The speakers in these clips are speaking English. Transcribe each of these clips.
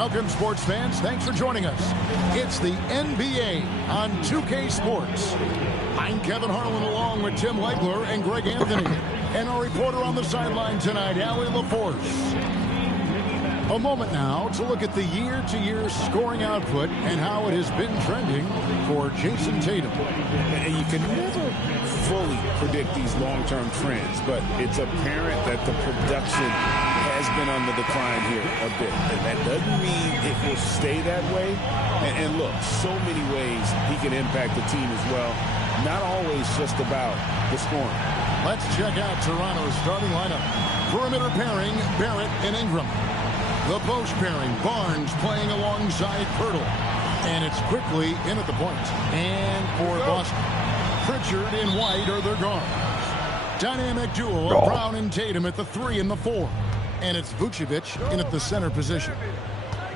Welcome, sports fans. Thanks for joining us. It's the NBA on 2K Sports. I'm Kevin Harlan along with Tim Legler and Greg Anthony. And our reporter on the sideline tonight, Allie LaForce. A moment now to look at the year-to-year scoring output and how it has been trending for Jason Tatum. And you can never fully predict these long-term trends, but it's apparent that the production has been on the decline here a bit. And that doesn't mean it will stay that way. And look, so many ways he can impact the team as well. Not always just about the scoring. Let's check out Toronto's starting lineup. Perimeter pairing, Barrett and Ingram. The post pairing, Barnes playing alongside Pirtle. And it's quickly in at the point. And for Boston, Pritchard and White are their guards. Dynamic duo of Brown and Tatum at the 3 and the 4. And it's Vucevic in at the center position.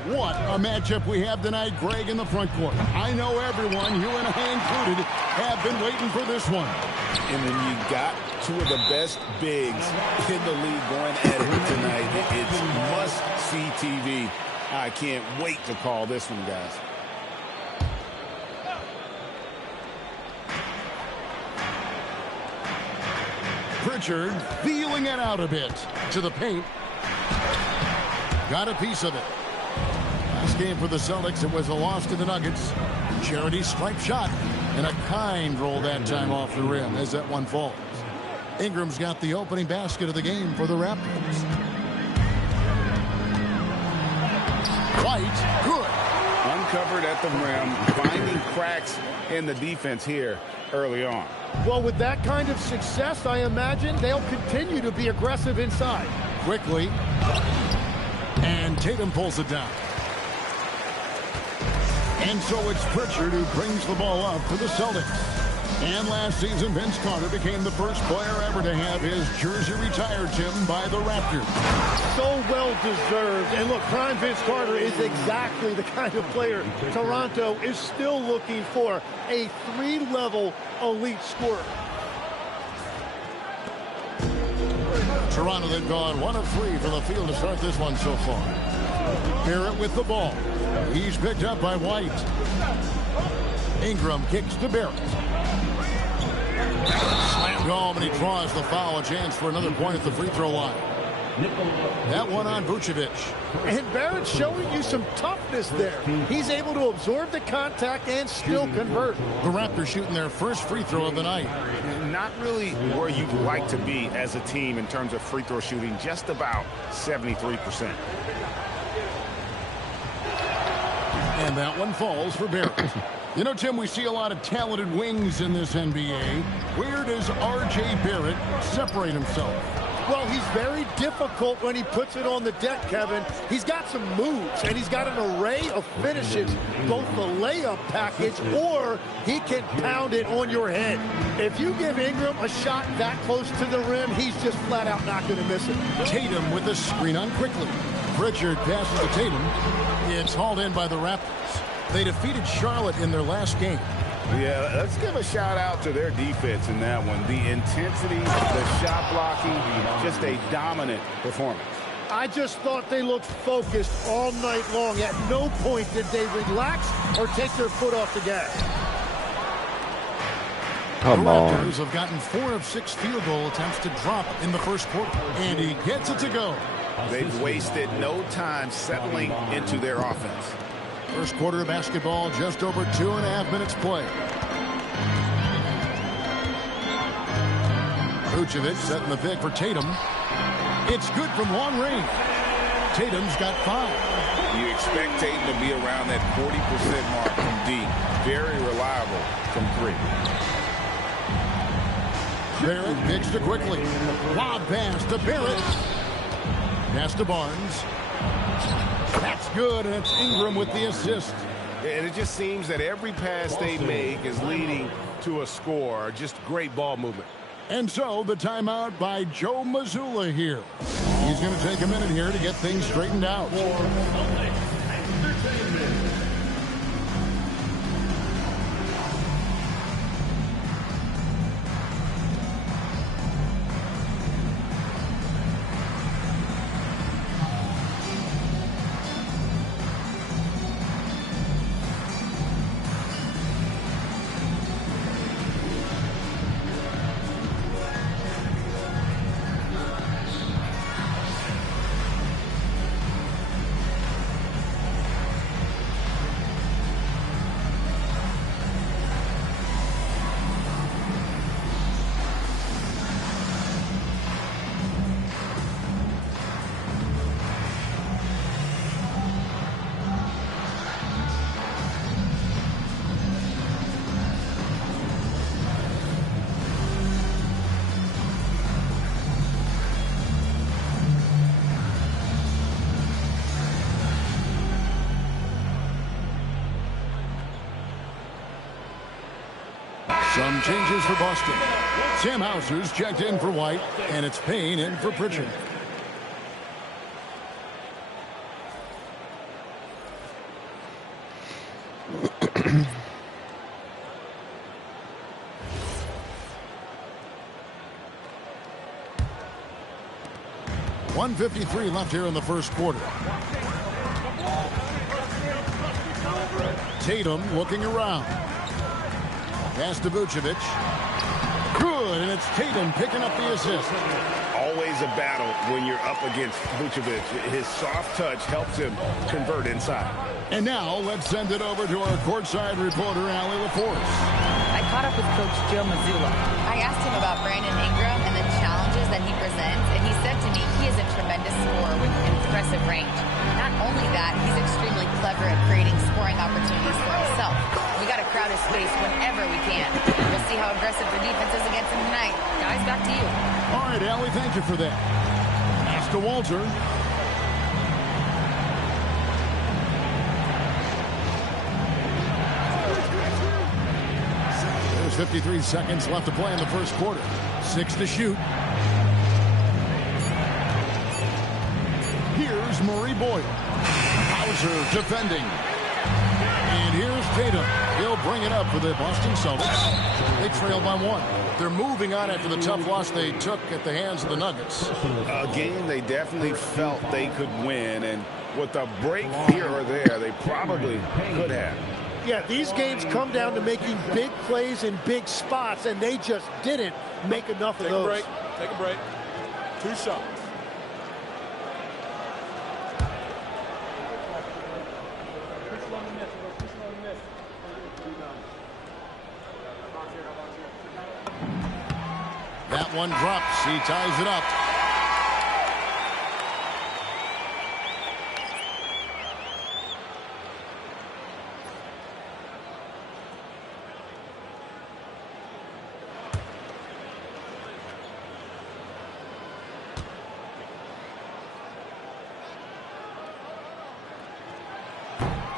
What a matchup we have tonight, Greg, in the front court. I know everyone, you and I included, have been waiting for this one. And when you got two of the best bigs in the league going at it tonight, it's must-see TV. I can't wait to call this one, guys. Pritchard feeling it out a bit to the paint. Got a piece of it. Last game for the Celtics, it was a loss to the Nuggets. Charity stripe shot. And a kind roll that time off the rim as that one falls. Ingram's got the opening basket of the game for the Raptors. White, good. Uncovered at the rim, finding cracks in the defense here early on. Well, with that kind of success, I imagine they'll continue to be aggressive inside. Quickly. And Tatum pulls it down. And so it's Pritchard who brings the ball up for the Celtics. And last season, Vince Carter became the first player ever to have his jersey retired, Tim, by the Raptors. So well deserved. And look, prime Vince Carter is exactly the kind of player Toronto is still looking for. A 3-level elite scorer. Toronto, they've gone 1 of 3 from the field to start this one so far. Barrett with the ball. He's picked up by White. Ingram kicks to Barrett. Slammed home, and he draws the foul. A chance for another point at the free throw line. That one on Vucevic. And Barrett's showing you some toughness there. He's able to absorb the contact and still convert. The Raptors shooting their first free throw of the night. Not really where you'd like to be as a team in terms of free throw shooting, just about 73%. And that one falls for Barrett. You know, Tim, we see a lot of talented wings in this NBA. Where does R.J. Barrett separate himself? Well, he's very difficult when he puts it on the deck, Kevin. He's got some moves, and he's got an array of finishes, both the layup package, or he can pound it on your head. If you give Ingram a shot that close to the rim, he's just flat out not going to miss it. Tatum with the screen on quickly. Pritchard passes to Tatum. It's hauled in by the Raptors. They defeated Charlotte in their last game. Yeah, let's give a shout out to their defense in that one. The intensity, the shot blocking, just a dominant performance. I just thought they looked focused all night long. At no point did they relax or take their foot off the gas. Come on. The Raptors have gotten 4 of 6 field goal attempts to drop in the first quarter. And he gets it to go. They've wasted no time settling into their offense. First quarter of basketball, just over 2.5 minutes play. Vucevic setting the pick for Tatum. It's good from long range. Tatum's got 5. You expect Tatum to be around that 40% mark from deep. Very reliable from 3. Barrett picks to quickly. Lob pass to Barrett. Pass to Barnes. That's good, and it's Ingram with the assist. And it just seems that every pass they make is leading to a score. Just great ball movement. And so the timeout by Joe Mazzulla here. He's going to take a minute here to get things straightened out. Some changes for Boston. Sam Hauser's checked in for White, and it's Payne in for Pritchard. .153 left here in the first quarter. Tatum looking around. Pass to Vucevic. Good, and it's Tatum picking up the assist. Always a battle when you're up against Vucevic. His soft touch helps him convert inside. And now let's send it over to our courtside reporter, Allie LaForce. I caught up with Coach Joe Mazzulla. I asked him about Brandon Ingram and the challenges that he presents, and he said to me he is a tremendous scorer with impressive range. Not only that, he's extremely clever at creating scoring opportunities for himself. We got to crowd his space whenever we can. We'll see how aggressive the defense is against him tonight. Guys, back to you. All right, Allie, thank you for that. Pass to Walter. There's 53 seconds left to play in the first quarter. 6 to shoot. Here's Murray Boyle. Hauser defending. And here's Tatum. He'll bring it up for the Boston Celtics. They trail by 1. They're moving on after the tough loss they took at the hands of the Nuggets. A game they definitely felt they could win, and with a break here or there, they probably could have. Yeah, these games come down to making big plays in big spots, and they just didn't make enough of those. Take a break. 2 shots. That one drops. He ties it up.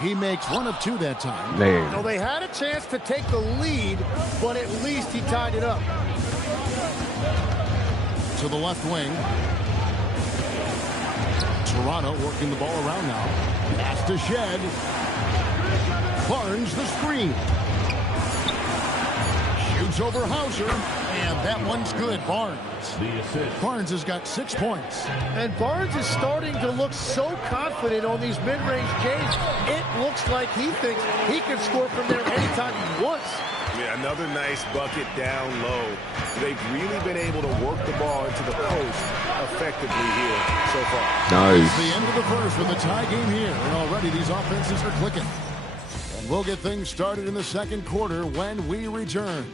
He makes 1 of 2 that time. So they had a chance to take the lead, but at least he tied it up. To the left wing. Toronto working the ball around now. Pass to Shed. Barnes the screen. Shoots over Hauser. And that one's good. Barnes. Barnes has got 6 points. And Barnes is starting to look so confident on these mid-range games. It looks like he thinks he can score from there anytime he wants. Yeah, another nice bucket down low. They've really been able to work the ball into the post effectively here so far. It's the end of the first with a tie game here. And already these offenses are clicking. And we'll get things started in the second quarter when we return.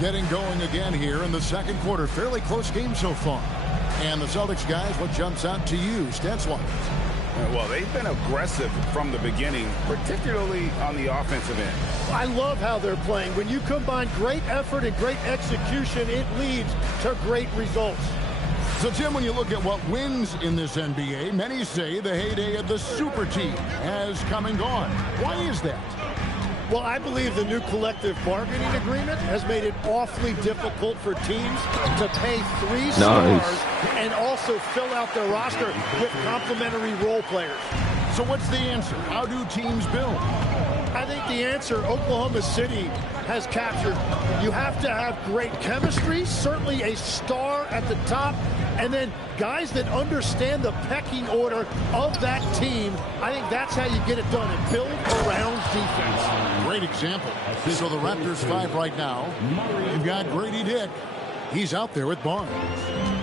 Getting going again here in the second quarter. Fairly close game so far. And the Celtics guys, what jumps out to you, stats-wise? Well, they've been aggressive from the beginning, particularly on the offensive end. I love how they're playing. When you combine great effort and great execution, it leads to great results. So, Jim, when you look at what wins in this NBA, many say the heyday of the super team has come and gone. Why is that? Well, I believe the new collective bargaining agreement has made it awfully difficult for teams to pay 3 stars and also fill out their roster with complementary role players. So what's the answer? How do teams build? I think the answer Oklahoma City has captured. You have to have great chemistry, certainly a star at the top, and then guys that understand the pecking order of that team. I think that's how you get it done and build around defense. Great example. So the Raptors 5 right now. You've got Grady Dick. He's out there with Barnes.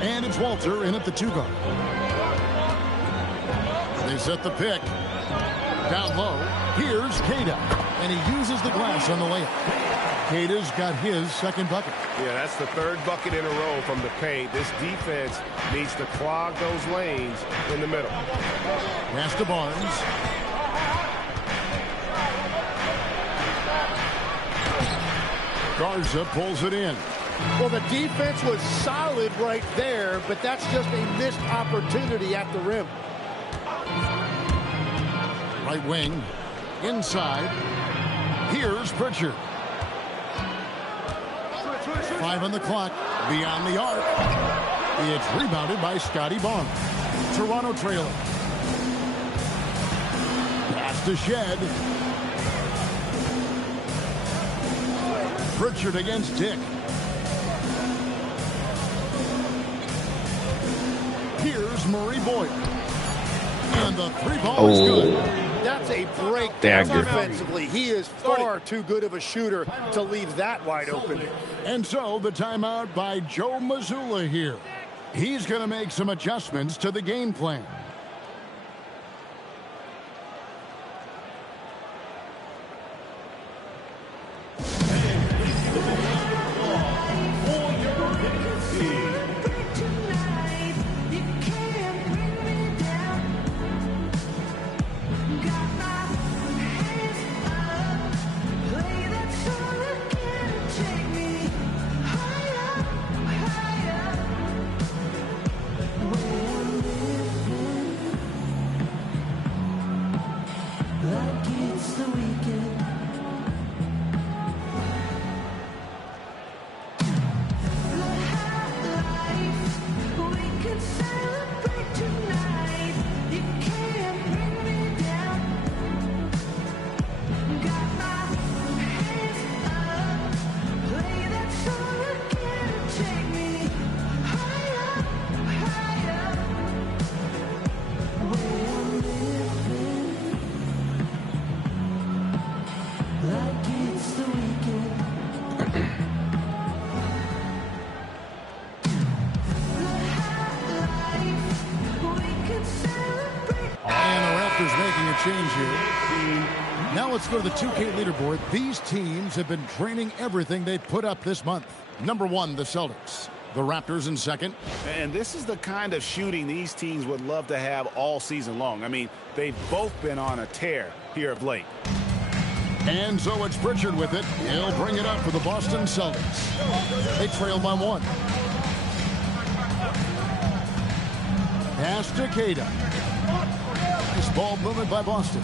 And it's Walter in at the 2 guard. They set the pick. Down low. Here's Queta. And he uses the glass on the layup. Queta's got his second bucket. Yeah, that's the 3rd bucket in a row from the paint. This defense needs to clog those lanes in the middle. Pass to Barnes. Garza pulls it in. Well, the defense was solid right there, but that's just a missed opportunity at the rim. Right wing, inside. Here's Pritchard. 5 on the clock, beyond the arc. It's rebounded by Scotty Barnes. Toronto trailing. Pass to Shed. Pritchard against Dick. Here's Murray Boyd. And the 3-ball is good. That's a breakdown defensively. He is far too good of a shooter to leave that wide open. And so the timeout by Joe Mazzulla here. He's going to make some adjustments to the game plan. Change here. Now let's go to the 2K leaderboard. These teams have been training everything they put up this month. Number 1, the Celtics. The Raptors in second. And this is the kind of shooting these teams would love to have all season long. I mean, they've both been on a tear here of late. And so it's Pritchard with it. He'll bring it up for the Boston Celtics. They trail by 1. Pass to Cada. Nice ball movement by Boston.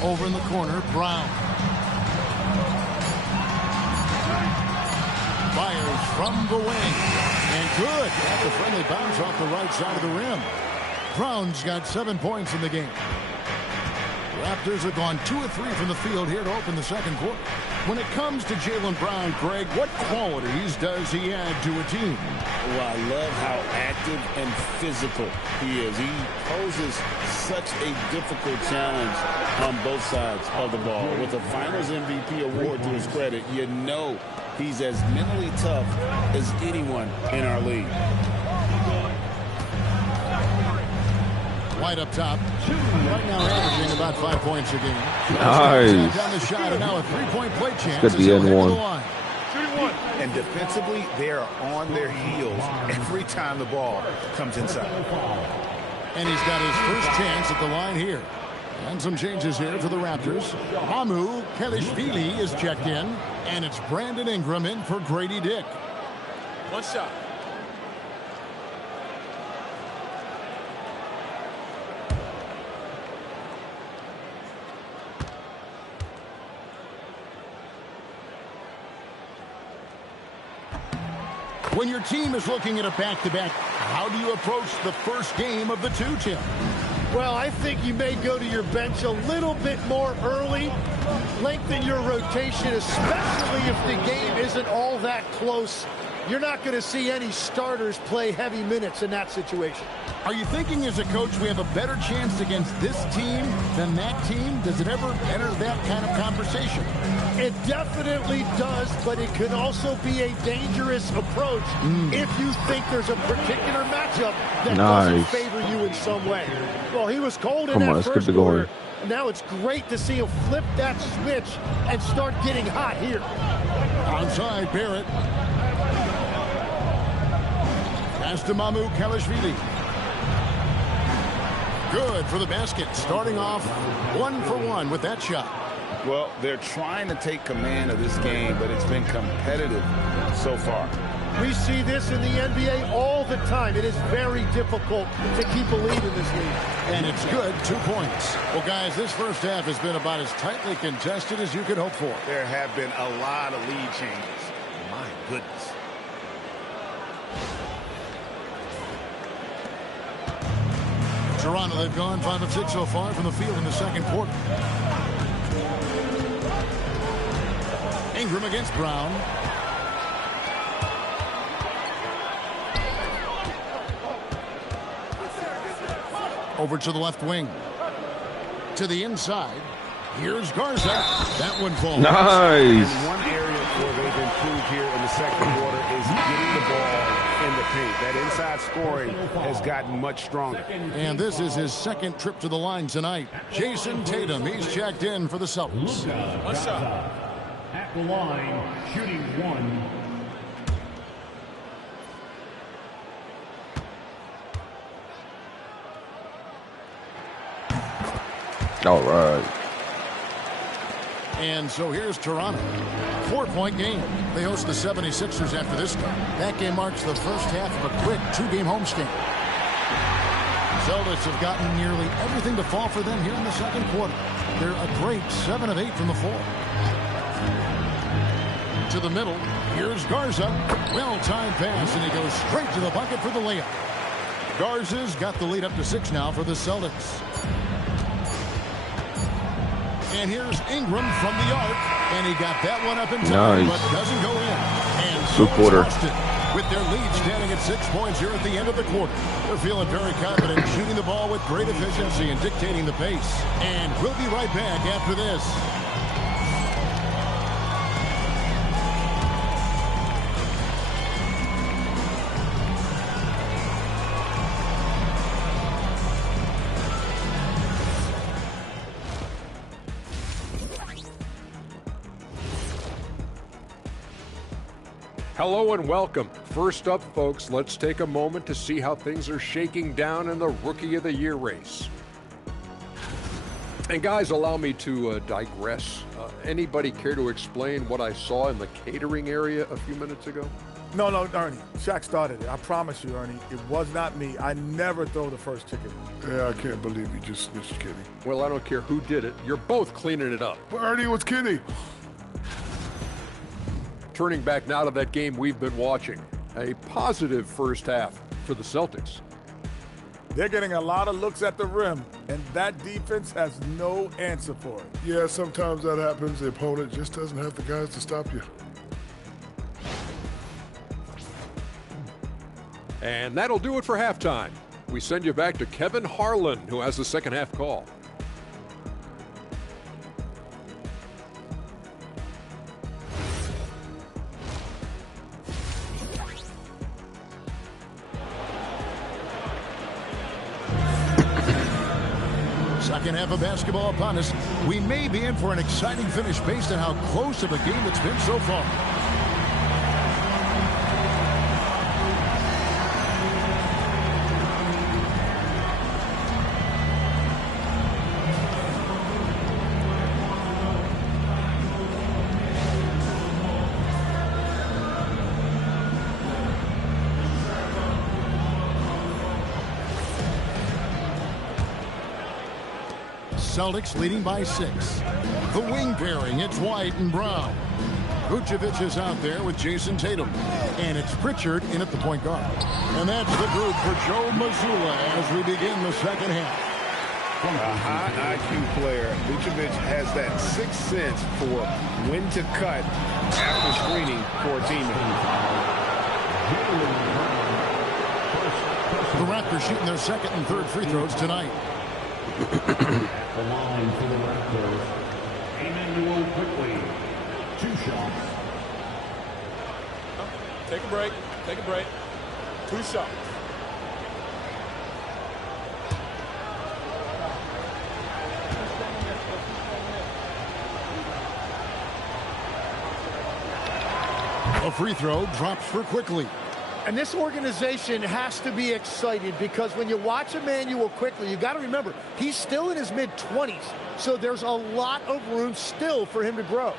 Over in the corner, Brown. Fires from the wing. And good. Got the friendly bounce off the right side of the rim. Brown's got 7 points in the game. Raptors have gone 2 of 3 from the field here to open the second quarter. When it comes to Jaylen Brown, Greg, what qualities does he add to a team? Well, I love how active and physical he is. He poses such a difficult challenge on both sides of the ball. With a Finals MVP award to his credit, you know he's as mentally tough as anyone in our league. White up top. Right now averaging about 5 points a game. Nice. Down the shot, and now a 3-point play chance. Could be in one. And defensively, they are on their heels every time the ball comes inside. And he's got his first chance at the line here. And some changes here for the Raptors. Hamu Kelishvili is checked in. And it's Brandon Ingram in for Grady Dick. One shot. When your team is looking at a back-to-back, how do you approach the first game of the 2, Tim? Well, I think you may go to your bench a little bit more early. Lengthen your rotation, especially if the game isn't all that close. You're not going to see any starters play heavy minutes in that situation. Are you thinking as a coach we have a better chance against this team than that team? Does it ever enter that kind of conversation? It definitely does, but it can also be a dangerous approach if you think there's a particular matchup that doesn't favor you in some way. Well, he was cold in that first quarter. Now it's great to see him flip that switch and start getting hot here. Onside, Barrett. Pass to Mamu Kelishvili. Good for the basket. Starting off 1 for 1 with that shot. Well, they're trying to take command of this game, but it's been competitive so far. We see this in the NBA all the time. It is very difficult to keep a lead in this league. And it's good, 2 points. Well, guys, this first half has been about as tightly contested as you could hope for. There have been a lot of lead changes. My goodness. Toronto, they've gone 5 of 6 so far from the field in the second quarter. Ingram against Brown. Over to the left wing. To the inside. Here's Garza. That one falls. Nice. And one area where they've improved here in the second quarter is getting the ball in the paint. That inside scoring has gotten much stronger. And this is his second trip to the line tonight. Jason Tatum, he's checked in for the Celtics. One shot. At the line, shooting 1. All right. And so here's Toronto. 4-point game. They host the 76ers after this game. That game marks the first half of a quick 2-game homestand. Celtics have gotten nearly everything to fall for them here in the second quarter. They're a great 7 of 8 from the floor. To the middle. Here's Garza. Well-timed pass, and he goes straight to the bucket for the layup. Garza's got the lead up to 6 now for the Celtics. And here's Ingram from the arc, and he got that one up in time, but doesn't go in. And so Boston, with their lead standing at 6 points here at the end of the quarter. They're feeling very confident, shooting the ball with great efficiency and dictating the pace. And we'll be right back after this. Hello and welcome. First up, folks, let's take a moment to see how things are shaking down in the Rookie of the Year race. And guys, allow me to digress. Anybody care to explain what I saw in the catering area a few minutes ago? No, Ernie. Shaq started it. I promise you, Ernie. It was not me. I never throw the first chicken. Yeah, I can't believe you just snitched Kenny. Well, I don't care who did it. You're both cleaning it up. Well, Ernie was Kenny. Turning back now to that game we've been watching. A positive first half for the Celtics. They're getting a lot of looks at the rim, and that defense has no answer for it. Yeah, sometimes that happens. The opponent just doesn't have the guys to stop you. And that'll do it for halftime. We send you back to Kevin Harlan, who has the second half call. Second half of basketball upon us. We may be in for an exciting finish based on how close of a game it's been so far. Celtics leading by 6. The wing pairing, it's White and Brown. Vucevic is out there with Jason Tatum. And it's Pritchard in at the point guard. And that's the group for Joe Mazzulla as we begin the second half. A high IQ player. Vucevic has that sixth sense for when to cut after screening for a teammate. The Raptors shooting their second and third free throws tonight. The line for the Raptors. Emmanuel quickly. 2 shots. Take a break. Take a break. 2 shots. A free throw drops for Quickly. And this organization has to be excited because when you watch Emmanuel quickly, you got to remember, he's still in his mid-20s. So there's a lot of room still for him to grow.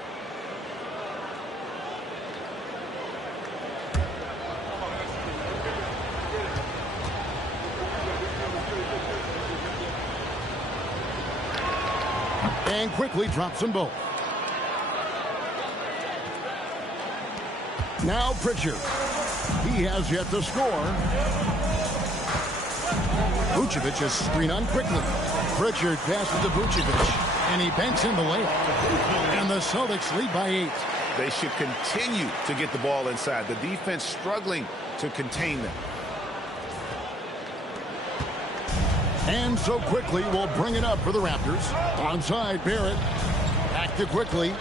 And quickly drops them both. Now Pritchard. He has yet to score. Vucevic is screen on quickly. Pritchard passes to Vucevic, and he banks in the layup. And the Celtics lead by 8. They should continue to get the ball inside. The defense struggling to contain them. And so quickly we'll bring it up for the Raptors. Onside, Barrett. Back to quickly.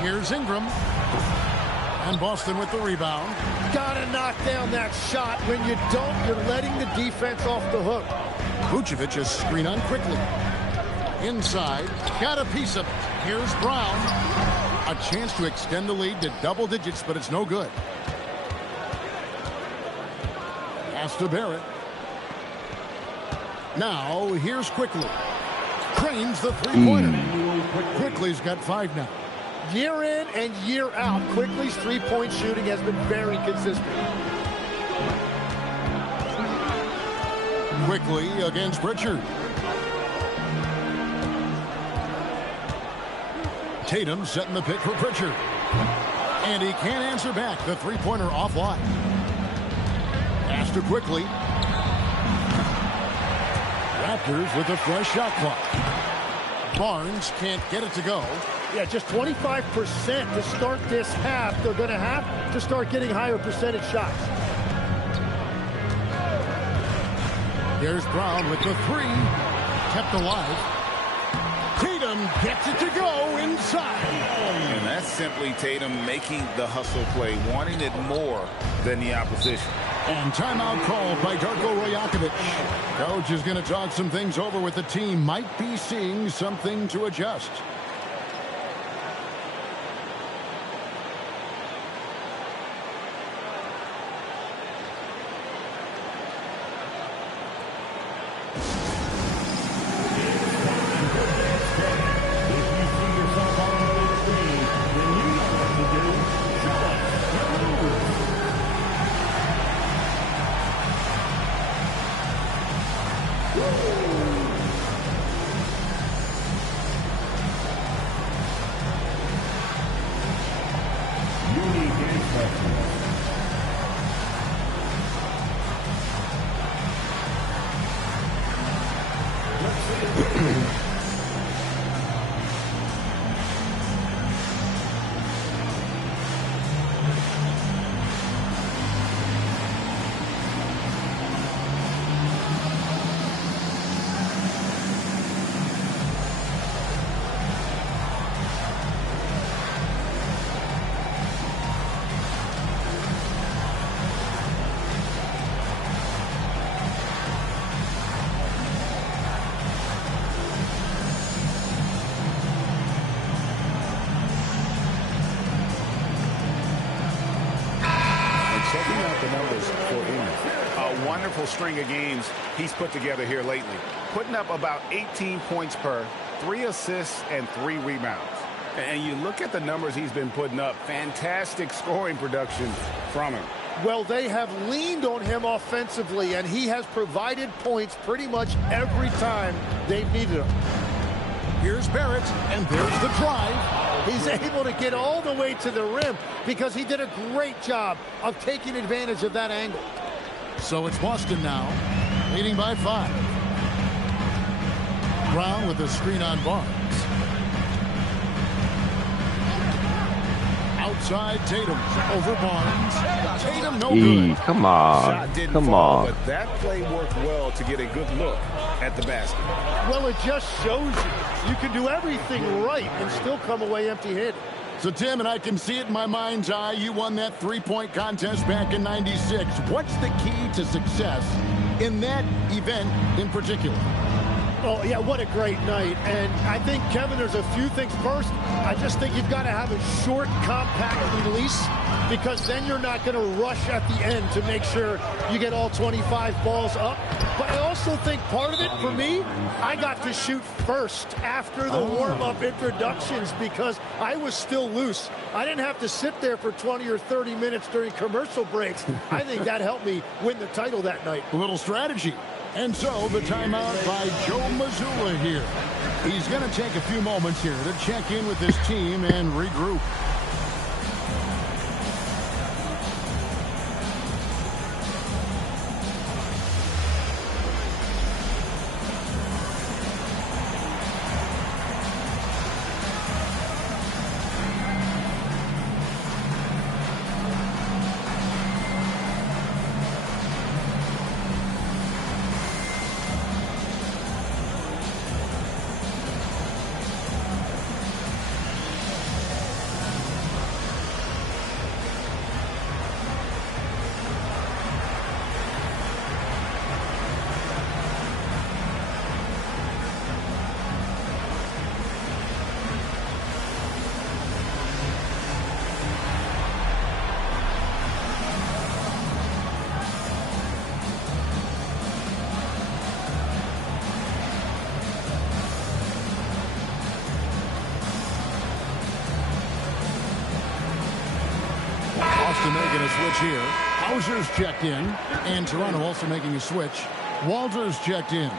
Here's Ingram. And Boston with the rebound. Gotta knock down that shot. When you don't, you're letting the defense off the hook. Vucevic is screen on quickly. Inside. Got a piece of it. Here's Brown. A chance to extend the lead to double digits, but it's no good. Pass to Barrett. Now, here's Quickly. Cranes the three-pointer. Quickly's got 5 now. Year in and year out, Quickly's three-point shooting has been very consistent. Quickly against Pritchard. Tatum setting the pick for Pritchard. And he can't answer back. The three-pointer offline. Pass to Quickly. Raptors with a fresh shot clock. Barnes can't get it to go. Yeah, just 25% to start this half. They're going to have to start getting higher percentage shots. There's Brown with the 3. Kept alive. Tatum gets it to go inside. And that's simply Tatum making the hustle play, wanting it more than the opposition. And timeout called by Darko Rajakovic. Coach is going to talk some things over with the team. Might be seeing something to adjust. Checking out the numbers for Ingram. A wonderful string of games he's put together here lately. Putting up about 18 points per, 3 assists, and 3 rebounds. And you look at the numbers he's been putting up, fantastic scoring production from him. Well, they have leaned on him offensively, and he has provided points pretty much every time they've needed him. Here's Barrett, and there's the drive. He's able to get all the way to the rim because he did a great job of taking advantage of that angle. So it's Boston now, leading by 5. Brown with the screen on Barnes. Outside Tatum over Barnes. Tatum no good. Come on. Shot didn't Come fall, on. but that play worked well to get a good look at the basket. Well, it just shows you can do everything right and still come away empty-handed. So, Tim, and I can see it in my mind's eye, you won that three-point contest back in '96. What's the key to success in that event in particular? Oh, yeah, what a great night. And I think, Kevin, there's a few things. First, I just think you've got to have a short, compact release, because then you're not going to rush at the end to make sure you get all 25 balls up. But I also think part of it, for me, I got to shoot first after the warm-up introductions because I was still loose. I didn't have to sit there for 20 or 30 minutes during commercial breaks. I think that helped me win the title that night. A little strategy. And so the timeout by Joe Mazzulla here. He's going to take a few moments here to check in with his team and regroup. Making a switch here. Hauser's checked in, and Toronto also making a switch. Walters checked in.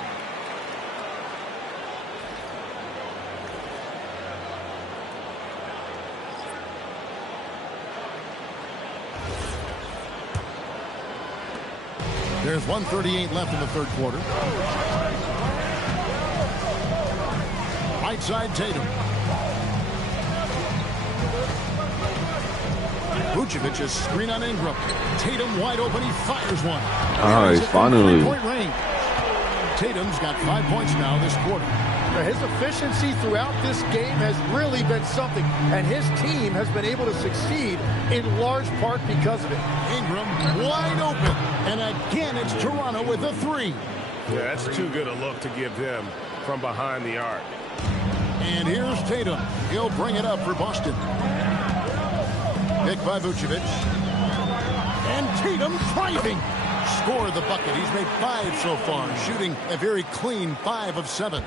There's 1:38 left in the third quarter. Right side, Tatum. Vucevic is screen on Ingram. Tatum wide open. He fires one. Nice, finally. Three-point range. Tatum's got 5 points now this quarter. His efficiency throughout this game has really been something, and his team has been able to succeed in large part because of it. Ingram wide open. And again, it's Toronto with a three. Yeah, that's too good a look to give them from behind the arc. And here's Tatum. He'll bring it up for Boston. Pick by Vucevic. And Tatum driving. Score the bucket. He's made 5 so far, shooting a very clean 5 of 7.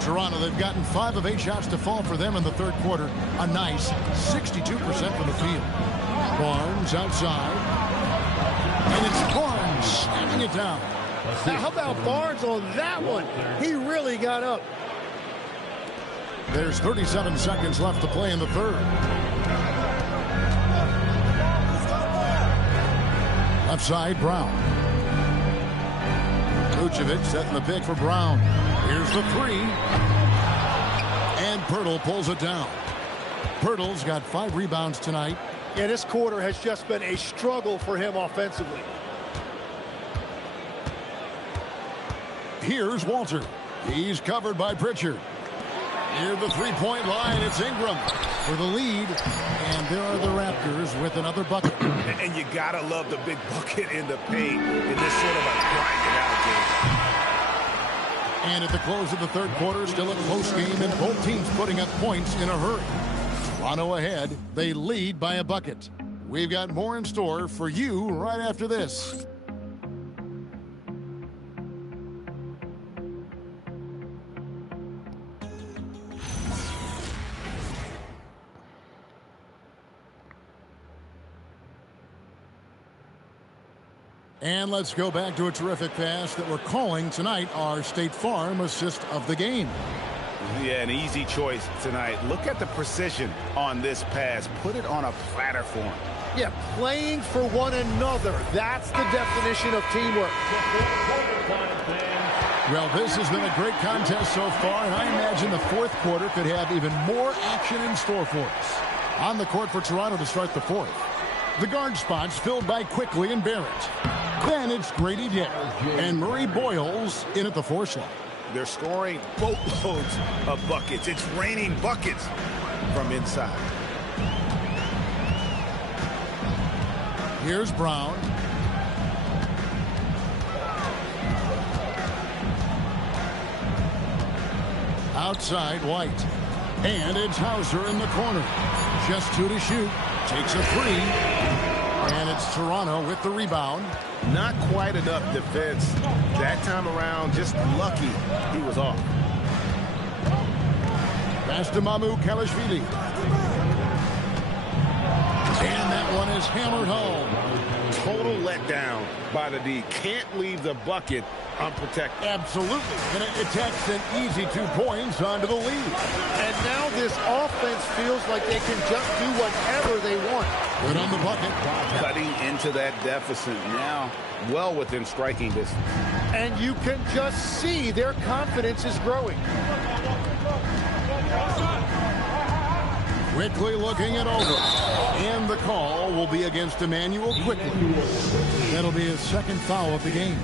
Toronto, they've gotten 5 of 8 shots to fall for them in the third quarter. A nice 62% from the field. Barnes outside. And it's Barnes slamming it down. Now, how about Barnes on that one? He really got up. There's 37 seconds left to play in the third. Left side, Brown. Vucevic setting the pick for Brown. Here's the three. And Pirtle pulls it down. Pirtle's got 5 rebounds tonight. Yeah, this quarter has just been a struggle for him offensively. Here's Walter. He's covered by Pritchard. Near the three-point line, it's Ingram for the lead. And there are the Raptors with another bucket. And you gotta love the big bucket in the paint in this sort of a grinding-out game. And at the close of the third quarter, still a close game, and both teams putting up points in a hurry. Toronto ahead. They lead by a bucket. We've got more in store for you right after this. And let's go back to a terrific pass that we're calling tonight our State Farm assist of the game. Yeah, an easy choice tonight. Look at the precision on this pass. Put it on a platter for him. Yeah, playing for one another. That's the definition of teamwork. Well, this has been a great contest so far, and I imagine the fourth quarter could have even more action in store for us. On the court for Toronto to start the fourth. The guard spots filled by Quickly and Barrett. Then it's Grady Dick and Murray Boyles in at the 4 slot. They're scoring boatloads of buckets. It's raining buckets from inside. Here's Brown. Outside White. And it's Hauser in the corner. Just 2 to shoot. Takes a 3. And it's Toronto with the rebound. Not quite enough defense that time around. Just lucky he was off. Pass to Mamu Kalashvili. And that one is hammered home. Total letdown by the D. Can't leave the bucket unprotected. Absolutely. And it takes an easy 2 points onto the lead. And now this offense feels like they can just do whatever they want. Good on the bucket. Cutting into that deficit now, well within striking distance. And you can just see their confidence is growing. Quickly looking it over. And the call will be against Emmanuel quickly. That'll be his second foul of the game.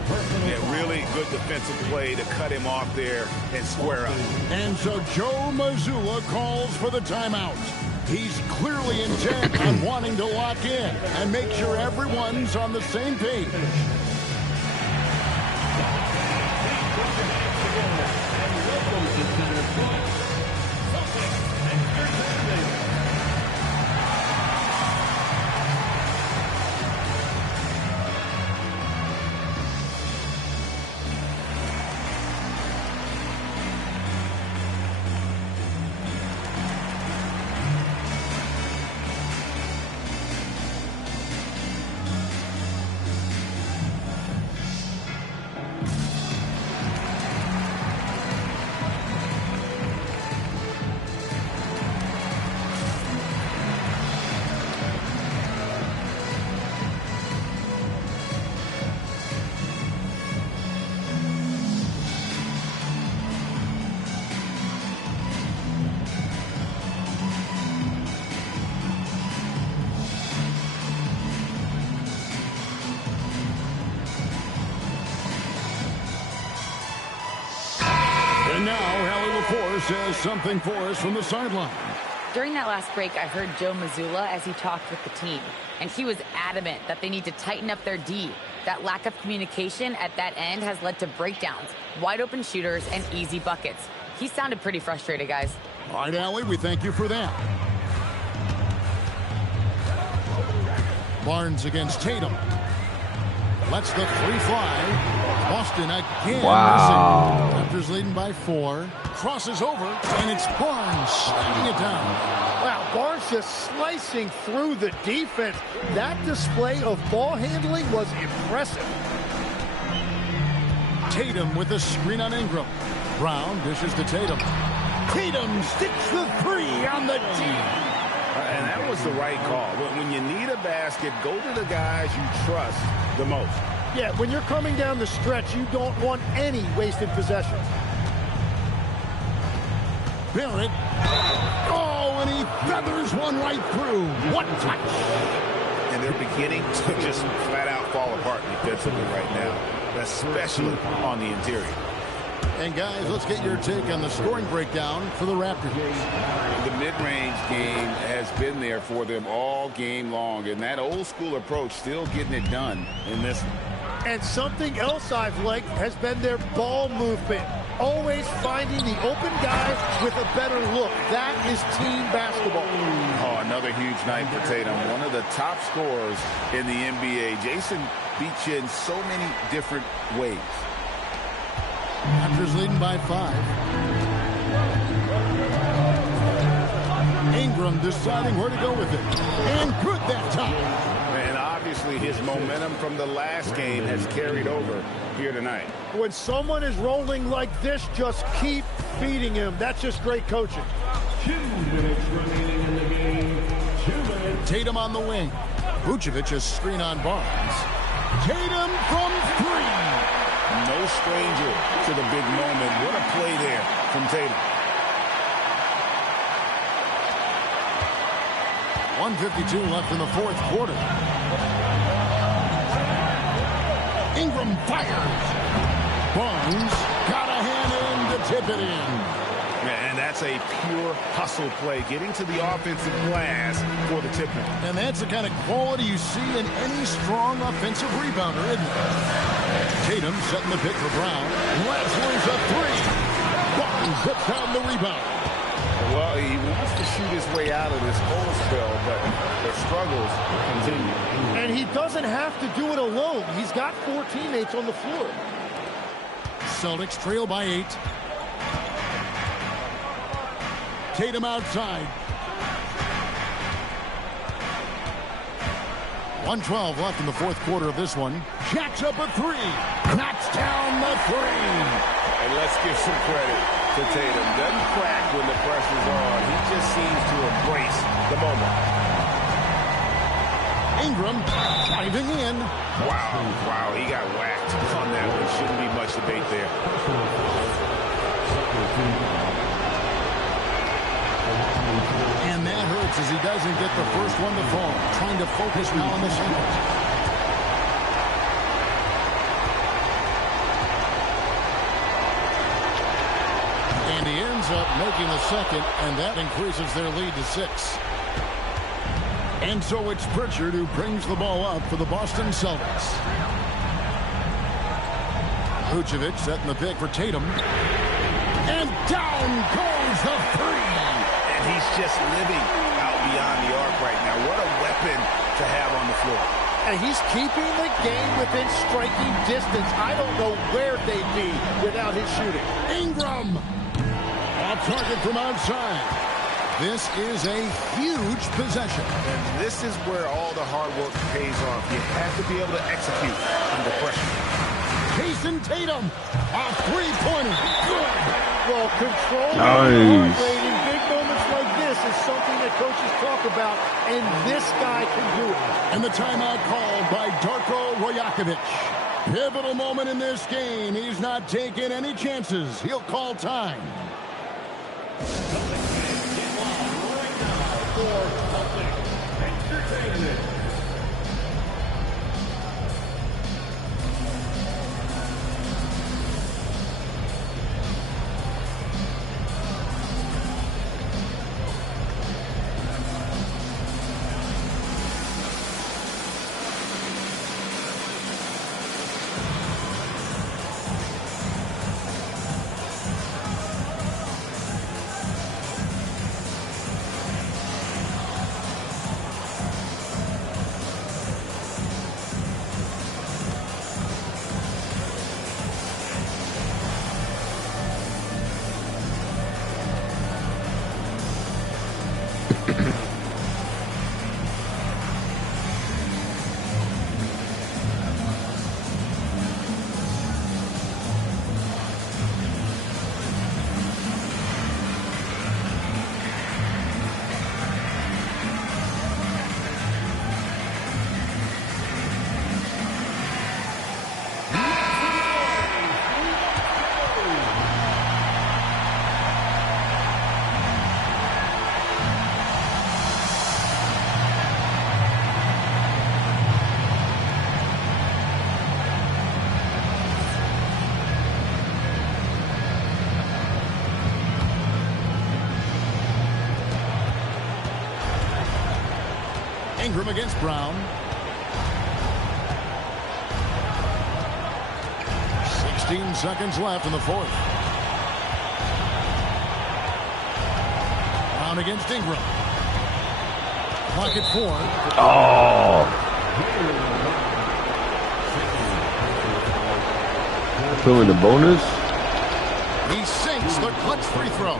Yeah, really good defensive play to cut him off there and square up. And so Joe Mazzulla calls for the timeout. He's clearly intent on wanting to lock in and make sure everyone's on the same page. And now, Hallie LaForce has something for us from the sideline. During that last break, I heard Joe Mazzulla as he talked with the team, and he was adamant that they need to tighten up their D. That lack of communication at that end has led to breakdowns, wide open shooters, and easy buckets. He sounded pretty frustrated, guys. All right, Allie, we thank you for that. Barnes against Tatum. Lets the free fly. Boston again. Wow. Missing. Raptors leading by 4. Crosses over, and it's Barnes slamming it down. Wow, Barnes just slicing through the defense. That display of ball handling was impressive. Tatum with a screen on Ingram. Brown dishes to Tatum. Tatum sticks the 3 on the D. And that was the right call. When you need a basket, go to the guys you trust the most. Yeah, when you're coming down the stretch, you don't want any wasted possessions. Barrett. Oh, and he feathers one right through. One touch. And they're beginning to just flat out fall apart defensively right now, especially on the interior. And guys, let's get your take on the scoring breakdown for the Raptors. The mid-range game has been there for them all game long, and that old school approach still getting it done in this one. And something else I've liked has been their ball movement. Always finding the open guys with a better look. That is team basketball. Oh, another huge night for Tatum. One of the top scorers in the NBA. Jason beats you in so many different ways. Raptors leading by 5. Ingram deciding where to go with it. And good that time. And obviously his momentum from the last game has carried over here tonight. When someone is rolling like this, just keep feeding him. That's just great coaching. 2 minutes remaining in the game. 2 minutes. Tatum on the wing. Vucevic a screen on Barnes. Tatum from 3. No stranger to the big moment. What a play there from Tatum. 1:52 left in the 4th quarter. Ingram fires. Barnes got a hand in to tip it in. And that's a pure hustle play, getting to the offensive glass for the tip in. And that's the kind of quality you see in any strong offensive rebounder, isn't it? Tatum setting the pick for Brown. Let's lose a 3. Barnes zips down the rebound. Well, he wants to shoot his way out of this whole spell, but the struggles continue. And he doesn't have to do it alone. He's got 4 teammates on the floor. Celtics trail by 8. Tatum outside. 1:12 left in the fourth quarter of this one. Jacks up a 3. Knocks down the 3. And let's give some credit to Tatum. Doesn't crack when the pressure's on. He just seems to embrace the moment. Ingram diving in. Wow, he got whacked on that one. Shouldn't be much debate there. And that hurts as he doesn't get the first one to fall. Trying to focus now on the second. And he ends up making the second, and that increases their lead to 6. And so it's Pritchard who brings the ball up for the Boston Celtics. Vucevic setting the pick for Tatum. And down goes the 3. And he's just living out beyond the arc right now. What a weapon to have on the floor. And he's keeping the game within striking distance. I don't know where they'd be without his shooting. Ingram. Off target from outside. This is a huge possession. And this is where all the hard work pays off. You have to be able to execute under pressure. Jason Tatum. A three-pointer. Good. Well, controlling Nice. the heart rate in big moments like this is something that coaches talk about, and this guy can do it. And the timeout called by Darko Rajakovic. Pivotal moment in this game. He's not taking any chances. He'll call time. Ingram against Brown. 16 seconds left in the fourth. Brown against Ingram. Clock at 4. Oh. Filling the bonus. He sinks the clutch free throw.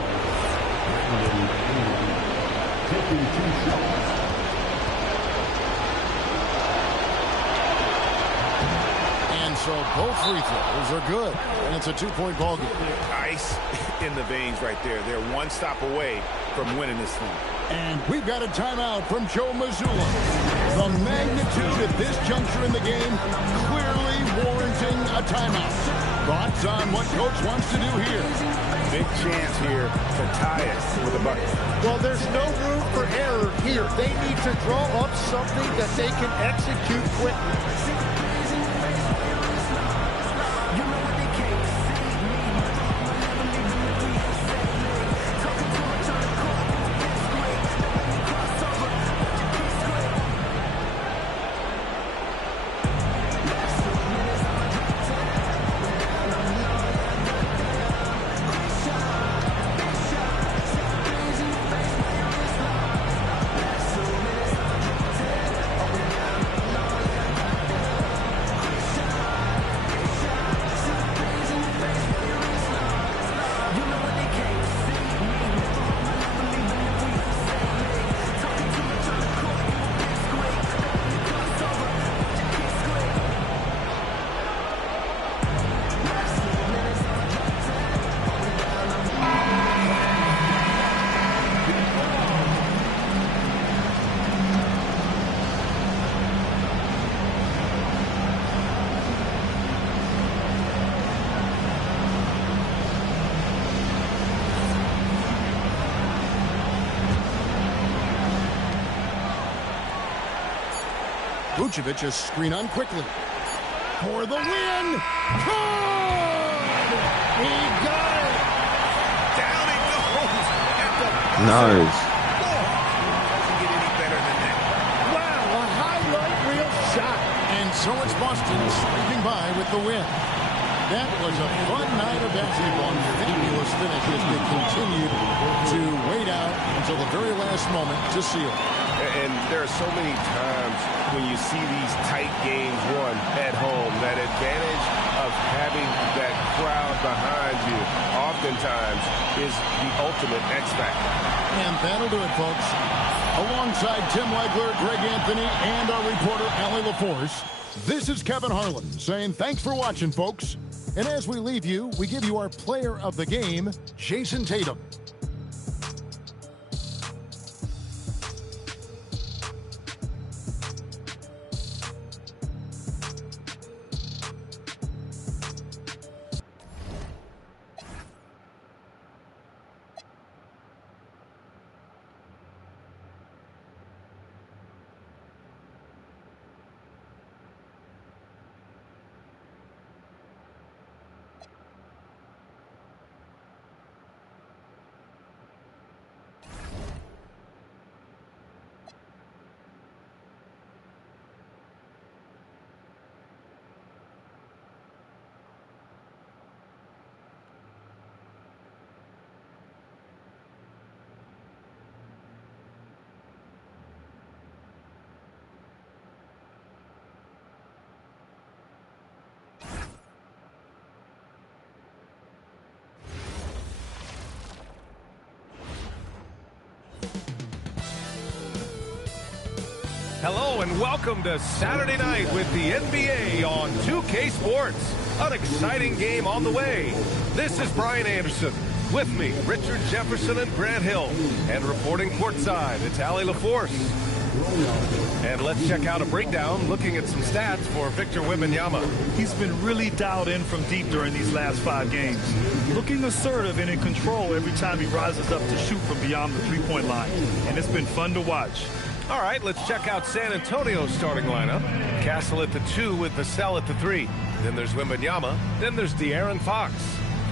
So both free throws are good, and it's a 2-point ball game. Ice in the veins right there. They're one stop away from winning this thing. And we've got a timeout from Joe Mazzulla. The magnitude at this juncture in the game clearly warranting a timeout. Thoughts on what Coach wants to do here? Big chance here to tie it with a bucket. Well, there's no room for error here. They need to draw up something that they can execute quickly. Vucevic is screen on quickly. For the win. Good! He got it! Down it goes at the Nice. Doesn't get any better than that. Wow, a highlight reel shot. And so it's Boston sweeping by with the win. That was a fun night of basketball and fabulous finish as they continued to wait out until the very last moment to seal. And there are so many times when you see these tight games won at home, that advantage of having that crowd behind you oftentimes is the ultimate X factor. And that'll do it, folks. Alongside Tim Legler, Greg Anthony, and our reporter, Allie LaForce, this is Kevin Harlan saying thanks for watching, folks. And as we leave you, we give you our player of the game, Jason Tatum. Hello and welcome to Saturday night with the NBA on 2K Sports. An exciting game on the way. This is Brian Anderson. With me, Richard Jefferson and Grant Hill. And reporting courtside, it's Allie LaForce. And let's check out a breakdown looking at some stats for Victor Wembanyama. He's been really dialed in from deep during these last 5 games. Looking assertive and in control every time he rises up to shoot from beyond the three-point line. And it's been fun to watch. All right, let's check out San Antonio's starting lineup. Castle at the 2 with Vassell at the 3. Then there's Wembanyama. Then there's De'Aaron Fox.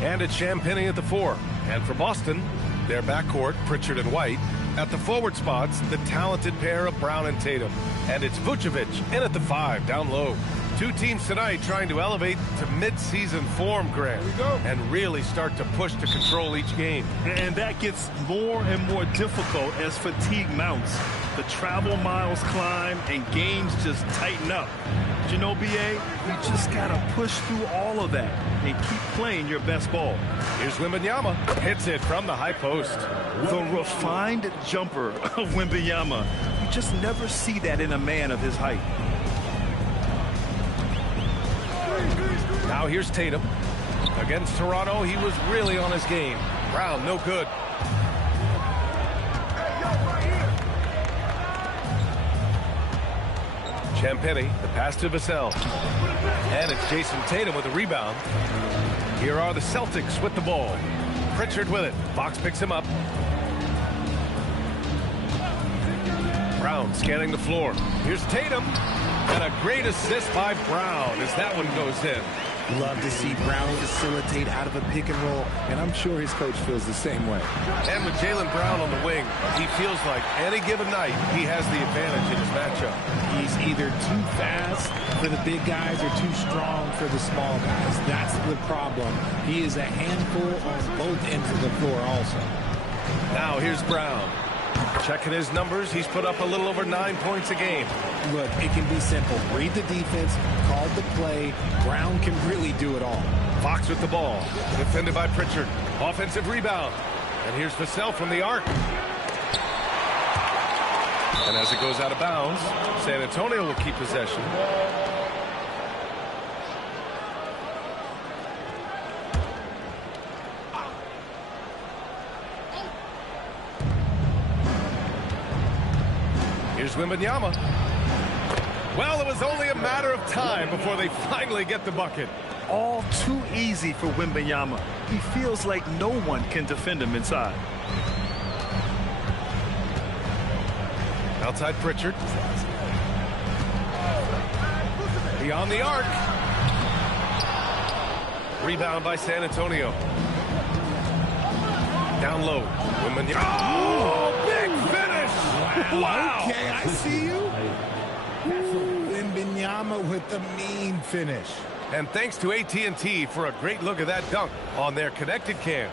And it's Champagnie at the 4. And for Boston, their backcourt, Pritchard and White. At the forward spots, the talented pair of Brown and Tatum. And it's Vucevic in at the 5, down low. 2 teams tonight trying to elevate to mid-season form, Grant. And really start to push to control each game. And that gets more and more difficult as fatigue mounts. The travel miles climb and games just tighten up. But you know, BA, you just got to push through all of that and keep playing your best ball. Here's Wembanyama. Hits it from the high post. The refined jumper of Wembanyama. You just never see that in a man of his height. Now here's Tatum. Against Toronto, he was really on his game. Brown, no good. Champagnie, the pass to Vassell. And it's Jason Tatum with a rebound. Here are the Celtics with the ball. Pritchard with it. Fox picks him up. Brown scanning the floor. Here's Tatum. And a great assist by Brown as that one goes in. Love to see Brown facilitate out of a pick and roll, and I'm sure his coach feels the same way. And with Jaylen Brown on the wing, he feels like any given night he has the advantage in his matchup. He's either too fast for the big guys or too strong for the small guys. That's the problem. He is a handful on both ends of the floor also. Now here's Brown. Checking his numbers, he's put up a little over 9 points a game. Look, it can be simple. Read the defense, call the play. Brown can really do it all. Fox with the ball. Defended by Pritchard. Offensive rebound. And here's Vassell from the arc. And as it goes out of bounds, San Antonio will keep possession. Here's Wembanyama. Well, it was only a matter of time before they finally get the bucket. All too easy for Wembanyama. He feels like no one can defend him inside. Outside Pritchard. Beyond the arc. Rebound by San Antonio. Down low. Oh, big finish! Wow! Okay, I see you. Wembanyama with the mean finish. And thanks to AT&T for a great look at that dunk on their connected cam.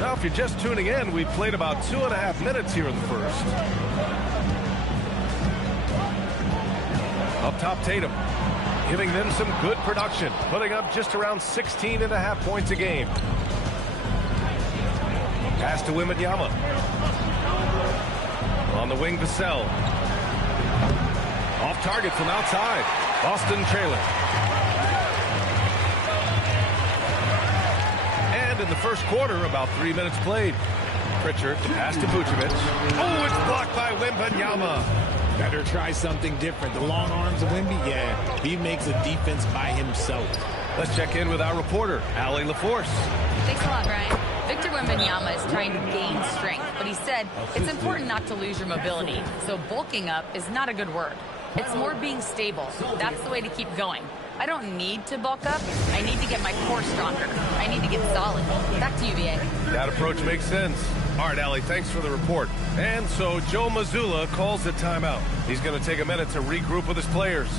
Now, if you're just tuning in, we've played about 2.5 minutes here in the first. Up top, Tatum, giving them some good production, putting up just around 16.5 points a game. Pass to Wembanyama. On the wing, Vassell. Off target from outside. Boston trailing. And in the first quarter, about 3 minutes played. Pritchard, pass to Vucevic. Oh, it's blocked by Wembanyama. Better try something different. The long arms of Wemby, yeah, he makes a defense by himself. Let's check in with our reporter, Allie LaForce. Thanks a lot, Brian. Victor Wembanyama is trying to gain strength, but he said it's important not to lose your mobility. So bulking up is not a good word. It's more being stable. That's the way to keep going. I don't need to bulk up. I need to get my core stronger. I need to get solid. Back to you, BA. That approach makes sense. All right, Allie, thanks for the report. And so Joe Mazzulla calls the timeout. He's going to take a minute to regroup with his players.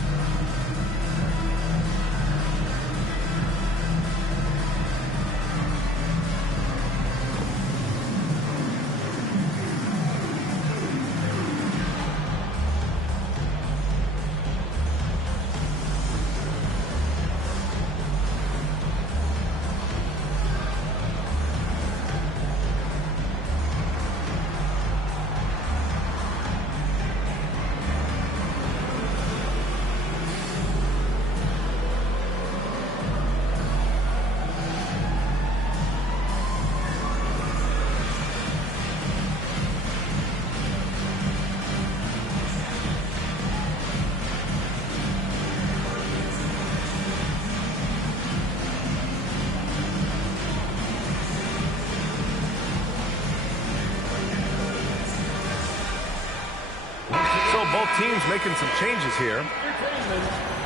Both teams making some changes here.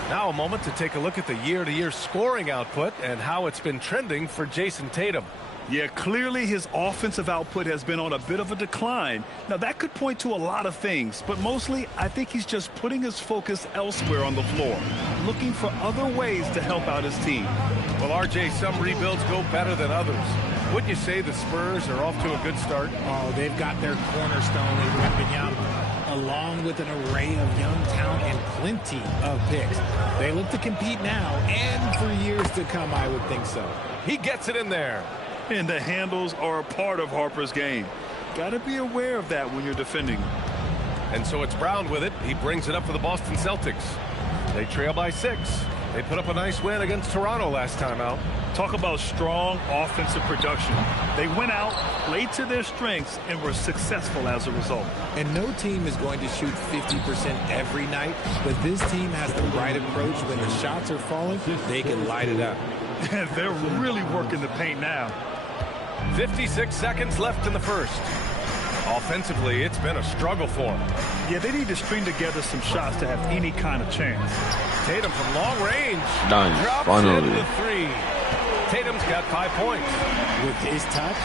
Now a moment to take a look at the year-to-year scoring output and how it's been trending for Jason Tatum. Yeah, clearly his offensive output has been on a bit of a decline. Now that could point to a lot of things, but mostly I think he's just putting his focus elsewhere on the floor, looking for other ways to help out his team. Well, RJ, some rebuilds go better than others. Wouldn't you say the Spurs are off to a good start? Oh, they've got their cornerstone in Wembanyama, along with an array of young talent and plenty of picks. They look to compete now and for years to come, I would think so. He gets it in there. And the handles are a part of Harper's game. Got to be aware of that when you're defending. And so it's Brown with it. He brings it up for the Boston Celtics. They trail by 6. They put up a nice win against Toronto last time out. Talk about strong offensive production. They went out, played to their strengths, and were successful as a result. And no team is going to shoot 50% every night, but this team has the right approach. When the shots are falling, they can light it up. And they're really working the paint now. 56 seconds left in the first. Offensively, it's been a struggle for them. Yeah, they need to string together some shots to have any kind of chance. Tatum from long range. Nice. Drops Finally. in the 3. Tatum's got 5 points. With his touch,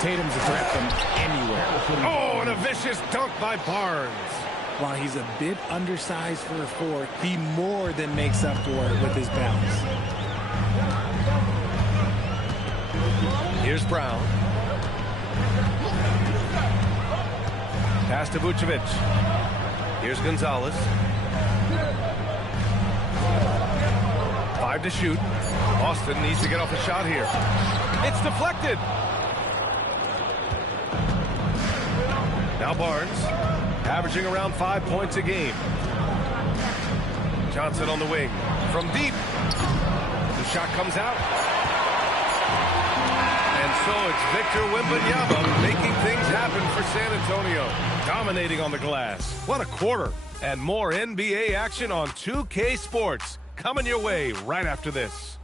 Tatum's a threat from anywhere. Oh, and a vicious dunk by Barnes. While he's a bit undersized for a 4, he more than makes up for it with his bounce. Here's Brown. Pass to Vucevic. Here's Gonzalez. 5 to shoot. Boston needs to get off a shot here. It's deflected. Now Barnes, averaging around 5 points a game. Johnson on the wing. From deep. The shot comes out. And so it's Victor Wembanyama making things happen for San Antonio. Dominating on the glass. What a quarter. And more NBA action on 2K Sports. Coming your way right after this.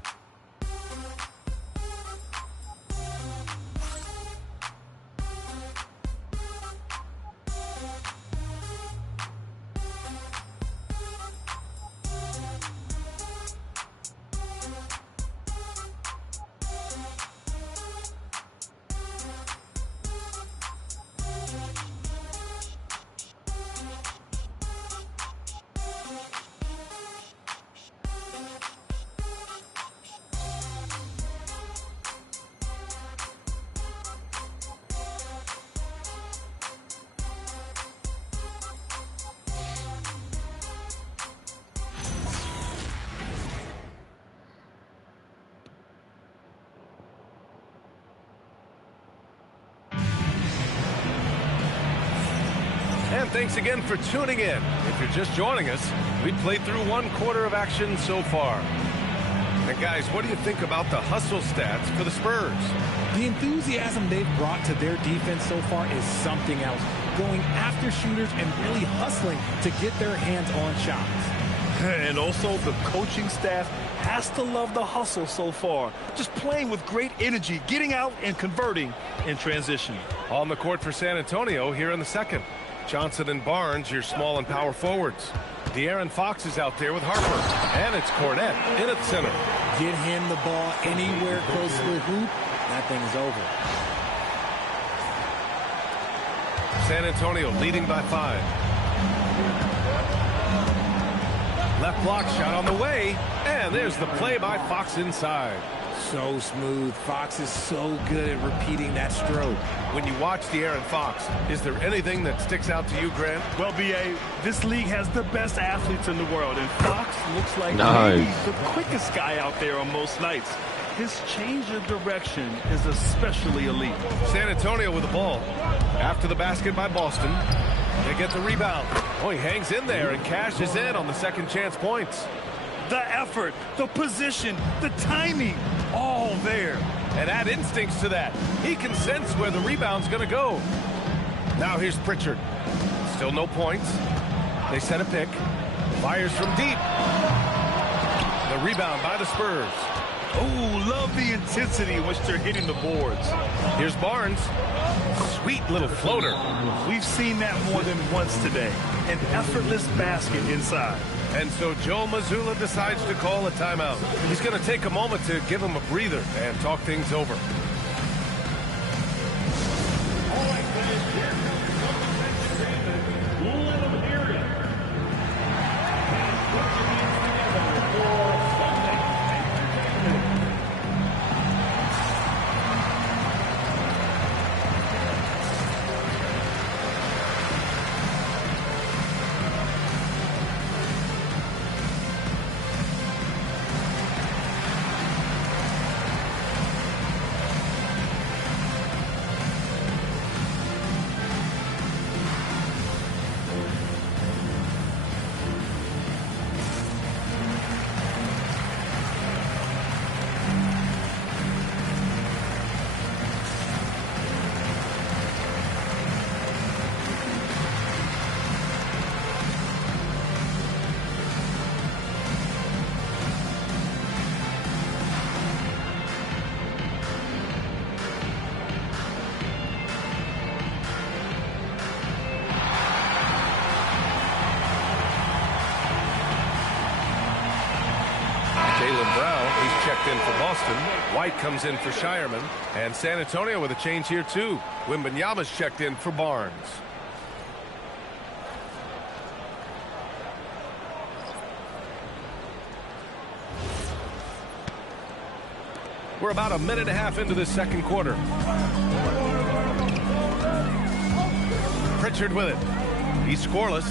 thanks again for tuning in. If you're just joining us, we played through 1 quarter of action so far. And guys, what do you think about the hustle stats for the Spurs? The enthusiasm they've brought to their defense so far is something else. Going after shooters and really hustling to get their hands on shots. And also the coaching staff has to love the hustle so far. Just playing with great energy, getting out and converting in transition. On the court for San Antonio here in the second. Johnson and Barnes, your small and power forwards. De'Aaron Fox is out there with Harper. And it's Cornette in at center. Get him the ball anywhere close to the hoop. That thing is over. San Antonio leading by 5. Left block shot on the way. And there's the play by Fox inside. So smooth. Fox is so good at repeating that stroke. When you watch De'Aaron Fox, is there anything that sticks out to you, Grant? Well, B.A., this league has the best athletes in the world, and Fox looks like maybe the quickest guy out there on most nights. His change of direction is especially elite. San Antonio with the ball. After the basket by Boston. They get the rebound. Oh, he hangs in there and cashes in on the second chance points. The effort, the position, the timing, all there. And add instincts to that. He can sense where the rebound's going to go. Now here's Pritchard. Still no points. They set a pick. Fires from deep. The rebound by the Spurs. Oh, love the intensity in which they're hitting the boards. Here's Barnes. Sweet little floater. We've seen that more than once today. An effortless basket inside. And so Joe Mazzulla decides to call a timeout. He's going to take a moment to give him a breather and talk things over. In for Boston. White comes in for Shireman. And San Antonio with a change here too. Wembanyama's checked in for Barnes. We're about a minute and a half into this second quarter. Pritchard with it. He's scoreless.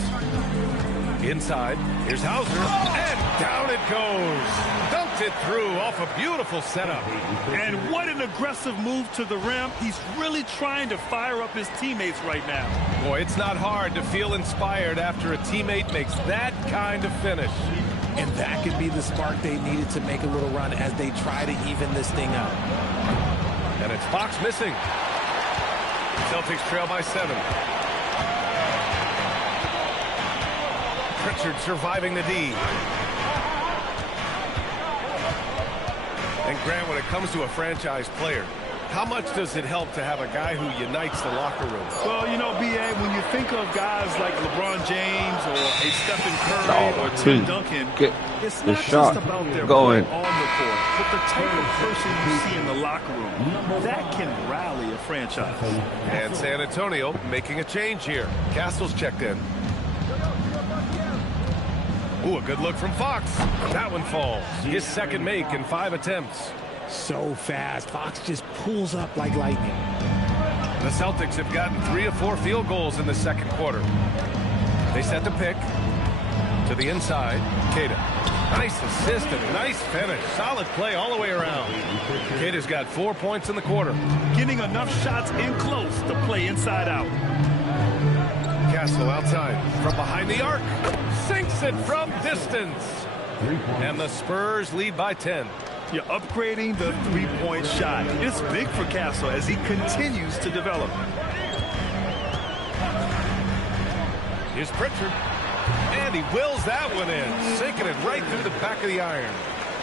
Inside. Here's Hauser. And down it goes. Dunked it through off a beautiful setup. And what an aggressive move to the rim. He's really trying to fire up his teammates right now. Boy, it's not hard to feel inspired after a teammate makes that kind of finish. And that could be the spark they needed to make a little run as they try to even this thing up. And it's Fox missing. Celtics trail by 7. Pritchard surviving the D. And Grant, when it comes to a franchise player, how much does it help to have a guy who unites the locker room? Well, you know, B.A., when you think of guys like LeBron James or a Stephen Curry or Tim Duncan, it's not just about their play on the court, but the type of person you see in the locker room. That can rally a franchise. And San Antonio making a change here. Castle's checked in. Ooh, a good look from Fox. That one falls. His second make in 5 attempts. So fast. Fox just pulls up like lightning. The Celtics have gotten 3 of 4 field goals in the second quarter. They set the pick to the inside. Queta. Nice assist and nice finish. Solid play all the way around. Queta's got 4 points in the quarter. Getting enough shots in close to play inside out. Castle outside. From behind the arc. Sinks it from distance. And the Spurs lead by 10. You're upgrading the three-point shot. It's big for Castle as he continues to develop. Here's Pritchard. And he wills that one in. Sinking it right through the back of the iron.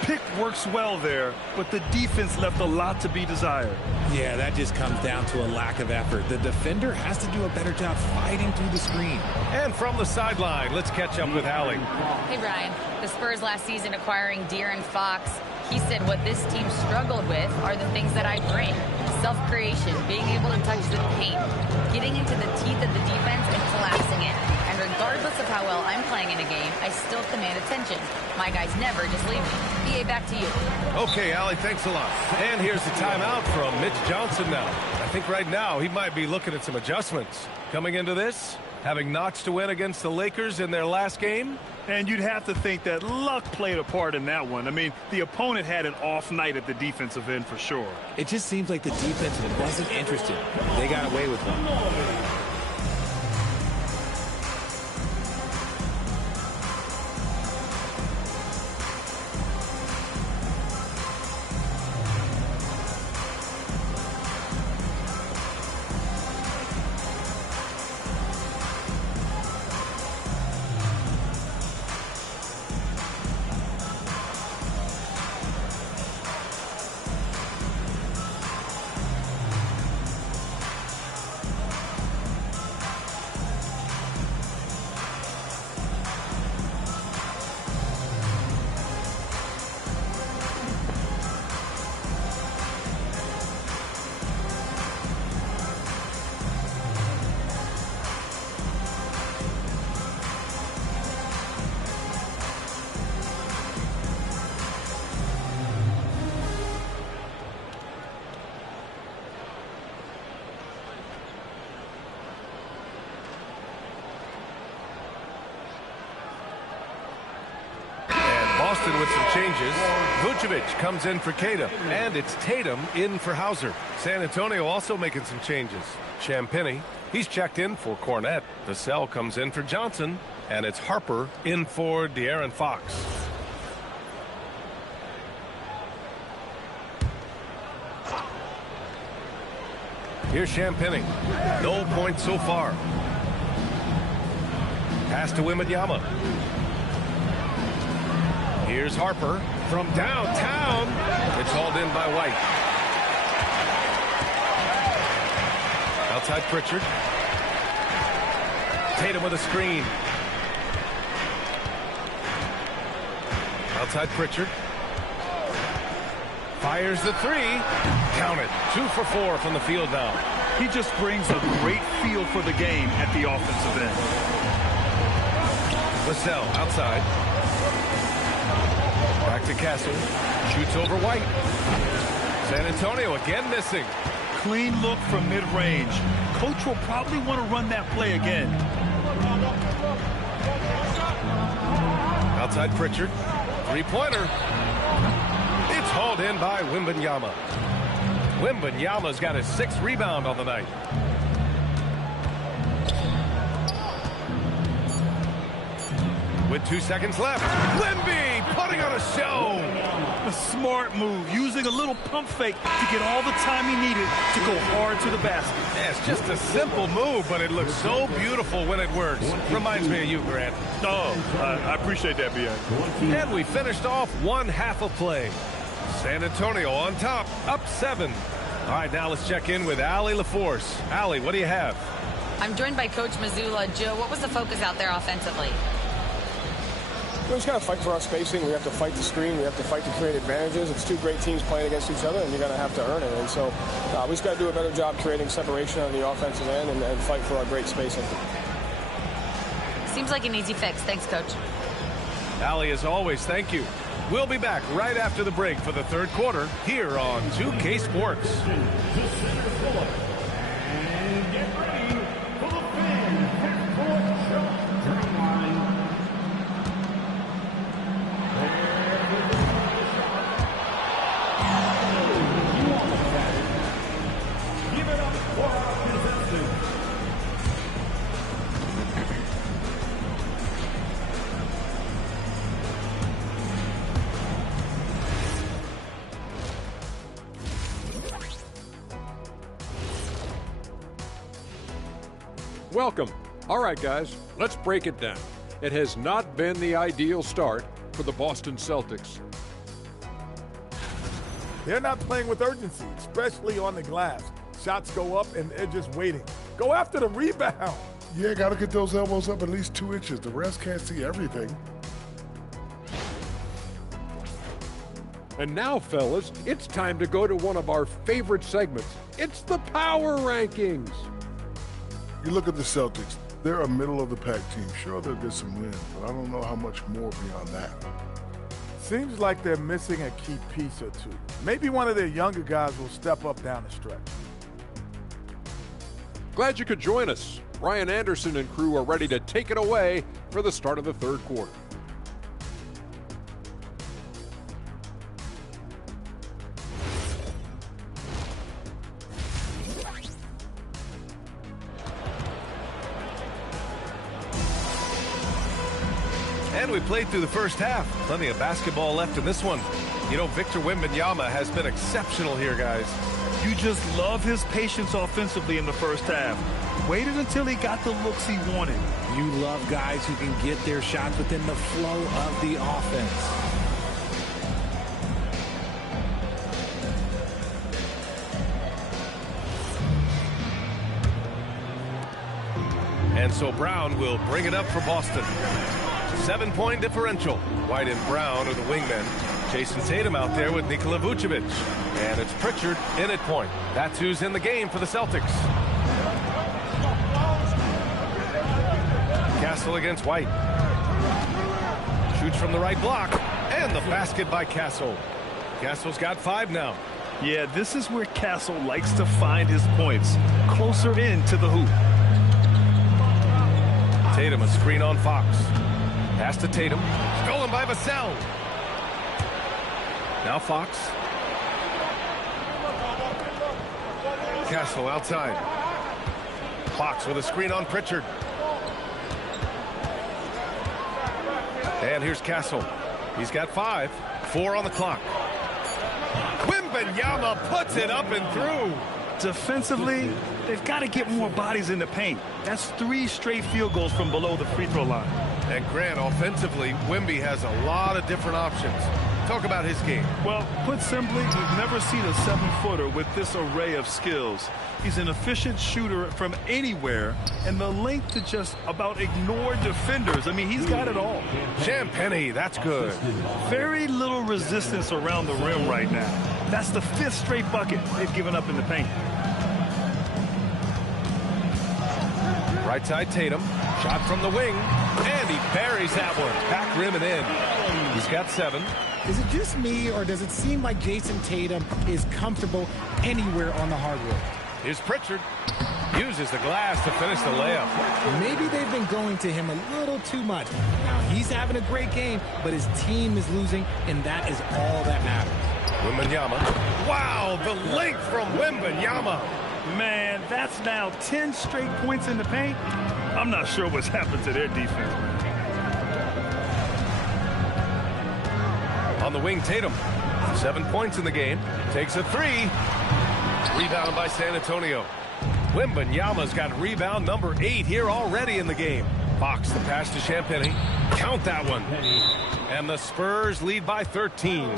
Pick works well there, but the defense left a lot to be desired. Yeah, that just comes down to a lack of effort. The defender has to do a better job fighting through the screen. And from the sideline, let's catch up with Allie. Hey, Brian. The Spurs last season acquiring De'Aaron Fox. He said what this team struggled with are the things that I bring. Self-creation, being able to touch the paint, getting into the teeth of the defense and collapsing it. And regardless of how well I'm playing in a game, I still command attention. My guys never just leave me. BA, back to you. Okay, Allie, thanks a lot. And here's the timeout from Mitch Johnson now. I think right now he might be looking at some adjustments. Coming into this, having notched to win against the Lakers in their last game. And you'd have to think that luck played a part in that one. I mean, the opponent had an off night at the defensive end for sure. It just seems like the defense wasn't interested. They got away with one. Boston with some changes. Vucevic comes in for Tatum, and it's Tatum in for Hauser. San Antonio also making some changes. Champagnie, he's checked in for Cornette. Vassell comes in for Johnson, and it's Harper in for De'Aaron Fox. Here's Champagnie. No points so far. Pass to Wembanyama. Here's Harper from downtown. It's hauled in by White. Outside Pritchard. Tatum with a screen. Outside Pritchard. Fires the three. Count it. 2 for 4 from the field now. He just brings a great feel for the game at the offensive end. Vassell outside. Back to Castle. Shoots over White. San Antonio again missing. Clean look from mid-range. Coach will probably want to run that play again. Outside Pritchard. Three-pointer. It's hauled in by Wembanyama. Wembanyama's got his 6th rebound on the night. With 2 seconds left. Wemby putting on a show. A smart move, using a little pump fake to get all the time he needed to go hard to the basket. Yeah, it's just a simple move, but it looks so beautiful when it works. Reminds me of you, Grant. Oh, I appreciate that, B.A. And we finished off one half of play. San Antonio on top, up 7. All right, now let's check in with Allie LaForce. Allie, what do you have? I'm joined by Coach Mazzulla. Joe, what was the focus out there offensively? We just got to fight for our spacing. We have to fight the screen. We have to fight to create advantages. It's 2 great teams playing against each other, and you're going to have to earn it. And so we just got to do a better job creating separation on the offensive end and fight for our great spacing. Seems like an easy fix. Thanks, Coach. Allie, as always, thank you. We'll be back right after the break for the 3rd quarter here on 2K Sports. Welcome. All right, guys, let's break it down. It has not been the ideal start for the Boston Celtics. They're not playing with urgency, especially on the glass. Shots go up, and they're just waiting. Go after the rebound. Yeah, got to get those elbows up at least 2 inches. The refs can't see everything. And now, fellas, it's time to go to one of our favorite segments. It's the Power Rankings. You look at the Celtics. They're a middle-of-the-pack team. Sure, they'll get some wins, but I don't know how much more beyond that. Seems like they're missing a key piece or two. Maybe one of their younger guys will step up down the stretch. Glad you could join us. Ryan Anderson and crew are ready to take it away for the start of the third quarter. And we played through the first half. Plenty of basketball left in this one. You know, Victor Wembanyama has been exceptional here, guys. You just love his patience offensively in the first half. Waited until he got the looks he wanted. You love guys who can get their shots within the flow of the offense. And so Brown will bring it up for Boston. 7-point differential. White and Brown are the wingmen. Jason Tatum out there with Nikola Vucevic. And it's Pritchard in at point. That's who's in the game for the Celtics. Castle against White. Shoots from the right block. And the basket by Castle. Castle's got 5 now. Yeah, this is where Castle likes to find his points. Closer in to the hoop. Tatum, a screen on Fox. Pass to Tatum. Stolen by Vassell. Now Fox. Castle outside. Fox with a screen on Pritchard. And here's Castle. He's got 5. 4 on the clock. Wembanyama puts it up and through. Defensively, they've got to get more bodies in the paint. That's 3 straight field goals from below the free throw line. And Grant, offensively, Wemby has a lot of different options. Talk about his game. Well, put simply, we've never seen a 7-footer with this array of skills. He's an efficient shooter from anywhere, and the length to just about ignore defenders. I mean, he's got it all. Champagny, that's good. Very little resistance around the rim right now. That's the 5th straight bucket they've given up in the paint. Right side Tatum. Shot from the wing. And he buries that one. Back rim and in. He's got 7. Is it just me, or does it seem like Jason Tatum is comfortable anywhere on the hardwood? Here's Pritchard. Uses the glass to finish the layup. Maybe they've been going to him a little too much. Now, he's having a great game, but his team is losing, and that is all that matters. Wembanyama. Wow, the length from Wembanyama. Man, that's now 10 straight points in the paint. I'm not sure what's happened to their defense, man. On the wing, Tatum. 7 points in the game. Takes a 3. Rebound by San Antonio. Wembanyama's got rebound number 8 here already in the game. Fox, the pass to Champagny. Count that one. And the Spurs lead by 13.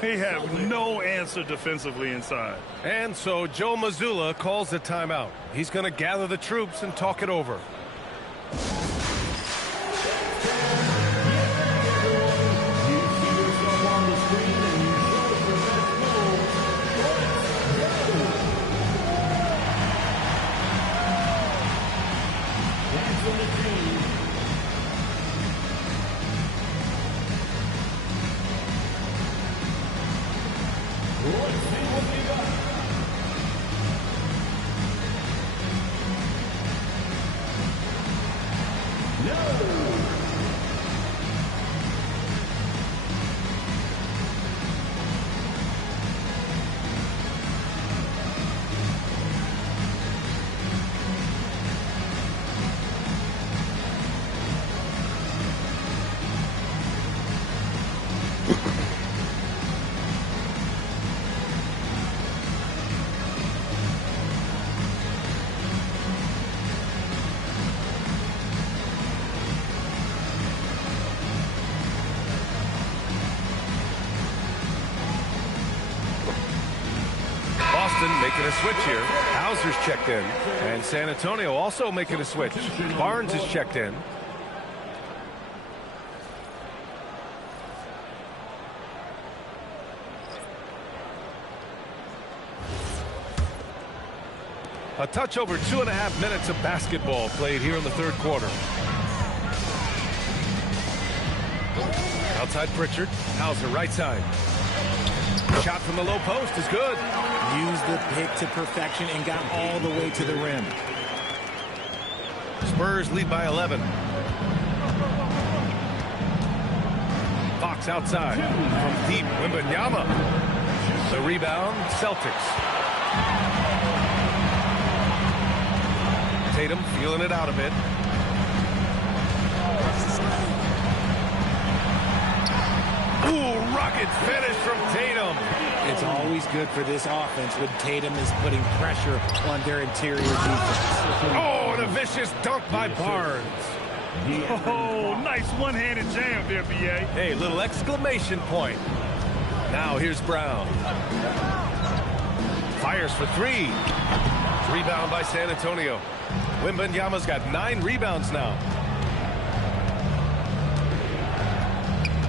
They have no answer defensively inside. And so Joe Mazzulla calls the timeout. He's going to gather the troops and talk it over. making a switch here. Hauser's checked in. And San Antonio also making a switch. Barnes is checked in. A touch over 2.5 minutes of basketball played here in the third quarter. Outside Pritchard. Hauser right side. Shot from the low post is good. Used the pick to perfection and got all the way to the rim. Spurs lead by 11. Fox outside. From deep, Wembanyama. The rebound, Celtics. Tatum feeling it out a bit. Ooh, rocket finish from Tatum. It's always good for this offense when Tatum is putting pressure on their interior defense. Oh, and a vicious dunk by Barnes. Oh, nice one-handed jam there, B.A. Hey, little exclamation point. Now here's Brown. Fires for three. Rebound by San Antonio. Wembanyama's got 9 rebounds now.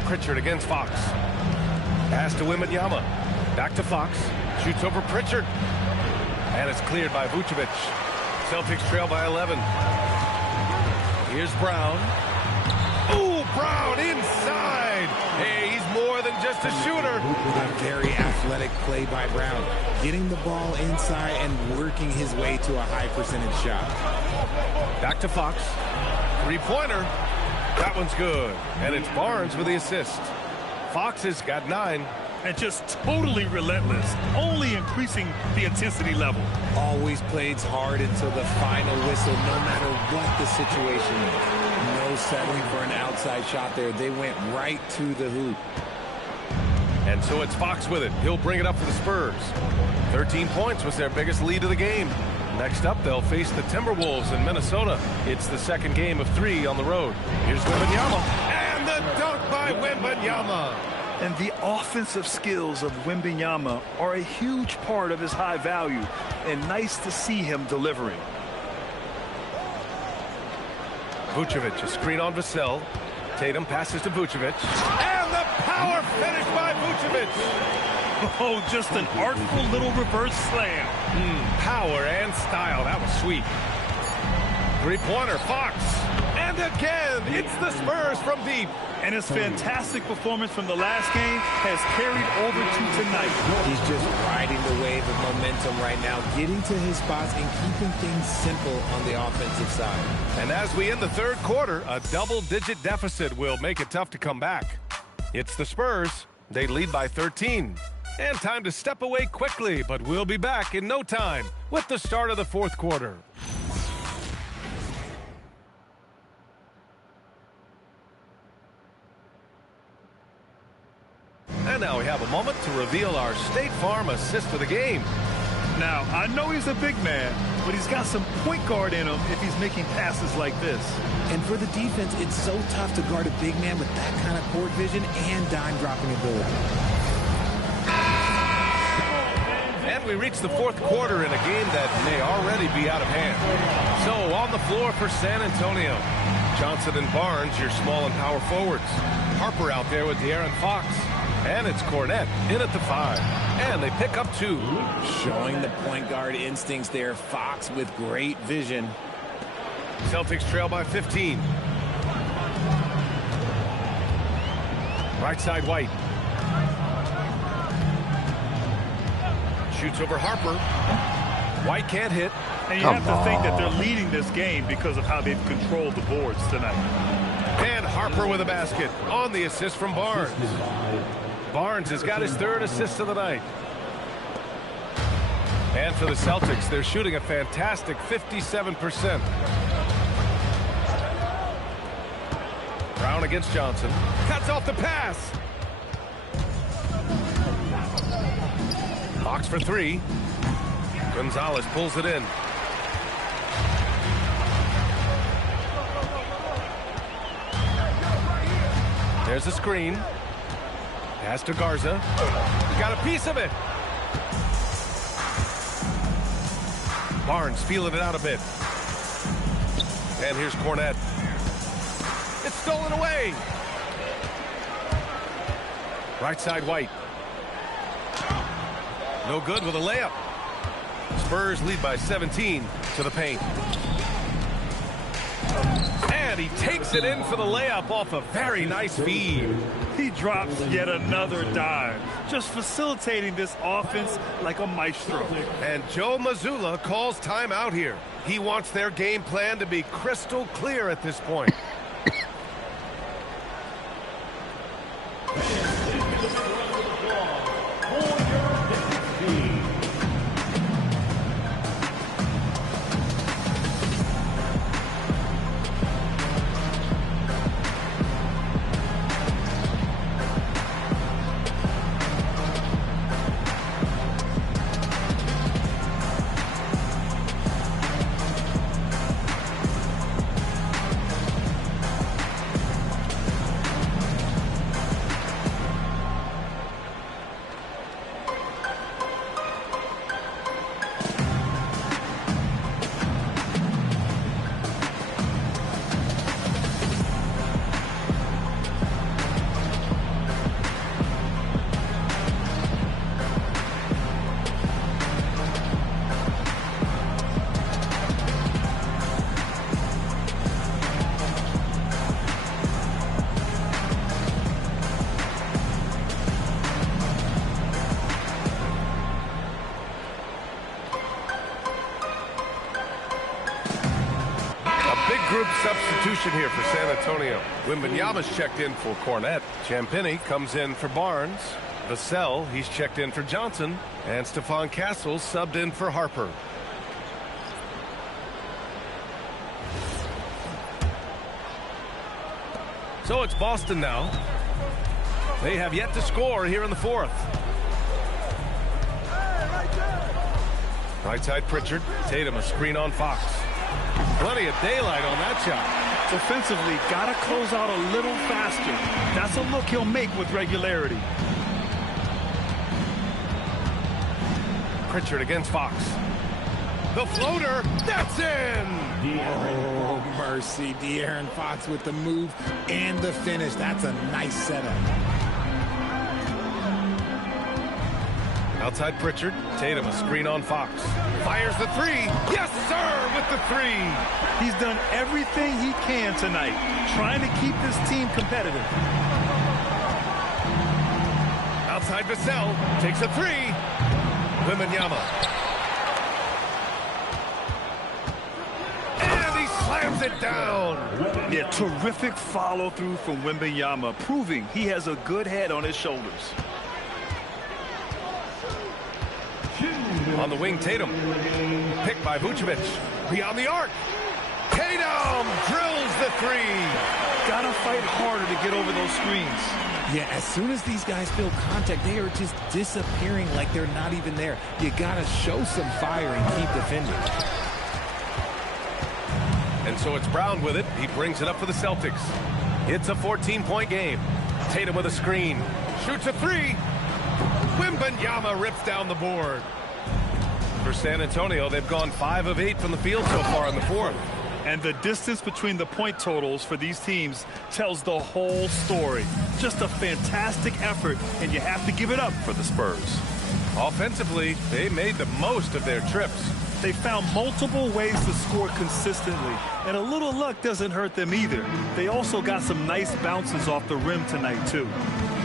Pritchard against Fox. Pass to Wembanyama. Back to Fox. Shoots over Pritchard. And it's cleared by Vucevic. Celtics trail by 11. Here's Brown. Ooh, Brown inside. Hey, he's more than just a shooter. A very athletic play by Brown. Getting the ball inside and working his way to a high percentage shot. Back to Fox. Three-pointer. That one's good. And it's Barnes with the assist. Fox has got 9. And just totally relentless, only increasing the intensity level. Always plays hard until the final whistle, no matter what the situation is. No settling for an outside shot there. They went right to the hoop. And so it's Fox with it. He'll bring it up for the Spurs. 13 points was their biggest lead of the game. Next up, they'll face the Timberwolves in Minnesota. It's the second game of 3 on the road. Here's Wembanyama. And the dunk by Wembanyama. And the offensive skills of Wembanyama are a huge part of his high value. And nice to see him delivering. Vucevic, a screen on Vassell. Tatum passes to Vucevic. And the power finish by Vucevic. Oh, just an artful little reverse slam. Power and style. That was sweet. Three-pointer, Fox. And again, it's the Spurs from deep. And his fantastic performance from the last game has carried over to tonight. He's just riding the wave of momentum right now, getting to his spots and keeping things simple on the offensive side. And as we end the third quarter, a double-digit deficit will make it tough to come back. It's the Spurs. They lead by 13. And time to step away quickly, but we'll be back in no time with the start of the fourth quarter. And now we have a moment to reveal our State Farm assist of the game. Now, I know he's a big man, but he's got some point guard in him if he's making passes like this. And for the defense, it's so tough to guard a big man with that kind of court vision and dime-dropping ability. And we reach the fourth quarter in a game that may already be out of hand. So on the floor for San Antonio. Johnson and Barnes, your small and power forwards. Harper out there with De'Aaron Fox. And it's Cornette in at the 5. And they pick up 2. Showing the point guard instincts there. Fox with great vision. Celtics trail by 15. Right side White. Shoots over Harper. White can't hit. And you have to think that they're leading this game because of how they've controlled the boards tonight. And Harper with a basket on the assist from Barnes. Barnes has got his 3rd assist of the night. And for the Celtics, they're shooting a fantastic 57%. Brown against Johnson. Cuts off the pass. Fox for 3. Gonzalez pulls it in. There's a screen. Pass to Garza. He got a piece of it. Barnes feeling it out a bit. And here's Cornette. It's stolen away. Right side, White. No good with a layup. Spurs lead by 17 to the paint. And he takes it in for the layup off a very nice feed. He drops yet another dive, just facilitating this offense like a maestro. And Joe Mazzulla calls timeout here. He wants their game plan to be crystal clear at this point. Group substitution here for San Antonio. Wembanyama's checked in for Cornette. Champagnie comes in for Barnes. Vassell, he's checked in for Johnson. And Stephon Castle subbed in for Harper. So it's Boston now. They have yet to score here in the fourth. Right side Pritchard. Tatum a screen on Fox. Plenty of daylight on that shot. Defensively, got to close out a little faster. That's a look he'll make with regularity. Pritchard against Fox. The floater, that's in! Oh, mercy. De'Aaron Fox with the move and the finish. That's a nice setup. Outside Pritchard. Tatum a screen on Fox. Fires the three. Yes, sir, with the three. He's done everything he can tonight, trying to keep this team competitive. Outside Vassell. Takes a three. Wembanyama. And he slams it down. Yeah, terrific follow-through from Wembanyama, proving he has a good head on his shoulders. On the wing, Tatum. Picked by Vucevic. Beyond the arc. Tatum drills the three. Gotta fight harder to get over those screens. Yeah, as soon as these guys feel contact, they are just disappearing like they're not even there. You gotta show some fire and keep defending. And so it's Brown with it. He brings it up for the Celtics. It's a 14-point game. Tatum with a screen. Shoots a three. Wembanyama rips down the board. For San Antonio, they've gone 5 of 8 from the field so far in the fourth. And the distance between the point totals for these teams tells the whole story. Just a fantastic effort, and you have to give it up for the Spurs. Offensively, they made the most of their trips. They found multiple ways to score consistently, and a little luck doesn't hurt them either. They also got some nice bounces off the rim tonight, too.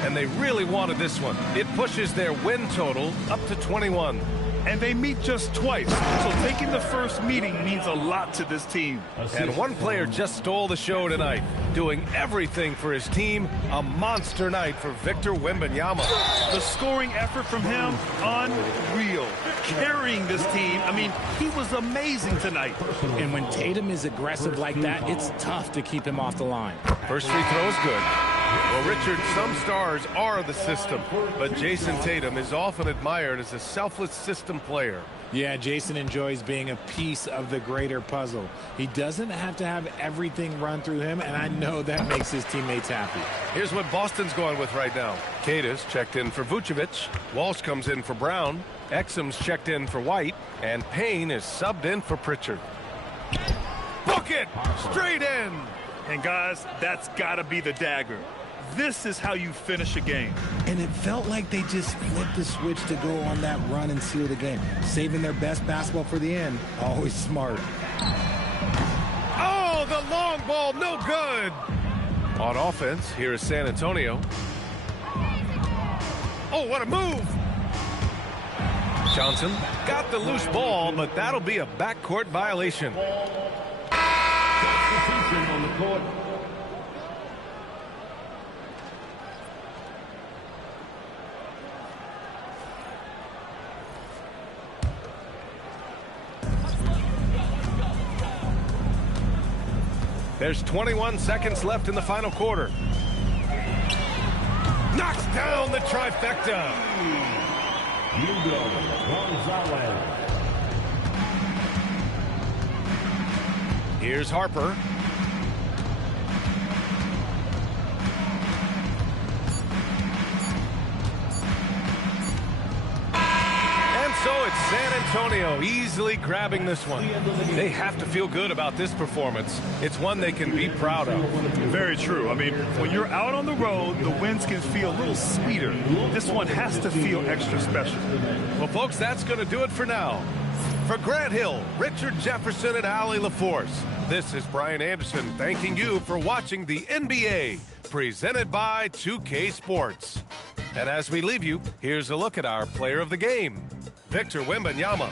And they really wanted this one. It pushes their win total up to 21. And they meet just twice, so taking the first meeting means a lot to this team. And one player just stole the show tonight, doing everything for his team. A monster night for Victor Wembanyama. The scoring effort from him, unreal. Carrying this team, I mean, he was amazing tonight. And when Tatum is aggressive like that, it's tough to keep him off the line. First free throw is good. Well, Richard, some stars are the system, but Jason Tatum is often admired as a selfless system player. Yeah, Jason enjoys being a piece of the greater puzzle. He doesn't have to have everything run through him, and I know that makes his teammates happy. Here's what Boston's going with right now. Kadis checked in for Vucevic. Walsh comes in for Brown. Exum's checked in for White. And Payne is subbed in for Pritchard. Book it! Straight in! And guys, that's got to be the dagger. This is how you finish a game. And it felt like they just flipped the switch to go on that run and seal the game. Saving their best basketball for the end. Always smart. Oh, the long ball, no good. On offense, here is San Antonio. Oh, what a move. Johnson got the loose ball, but that'll be a backcourt violation. Substitution on the court. There's 21 seconds left in the final quarter. Knocks down the trifecta. Hugo Gonzalez. Here's Harper. And so it's San Antonio easily grabbing this one. They have to feel good about this performance. It's one they can be proud of. Very true. I mean, when you're out on the road, the wins can feel a little sweeter. This one has to feel extra special. Well, folks, that's going to do it for now. For Grant Hill, Richard Jefferson, and Allie LaForce, this is Brian Anderson thanking you for watching the NBA, presented by 2K Sports. And as we leave you, here's a look at our player of the game, Victor Wembanyama.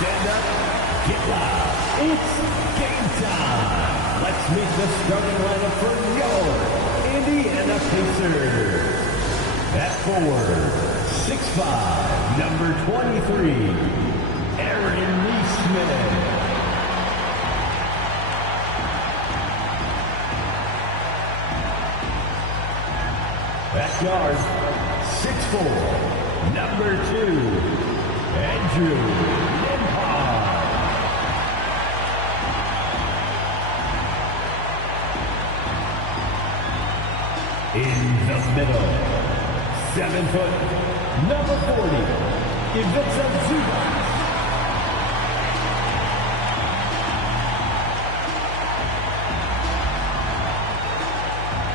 Stand up, get loud. It's game time. Let's meet the starting lineup for your Indiana Pacers. At forward, 6'5", number 23, Aaron Neesmith. At guard, 6'4", number 2, Andrew Limpar. In the middle, 7 foot, number 40, Ivica Zubac.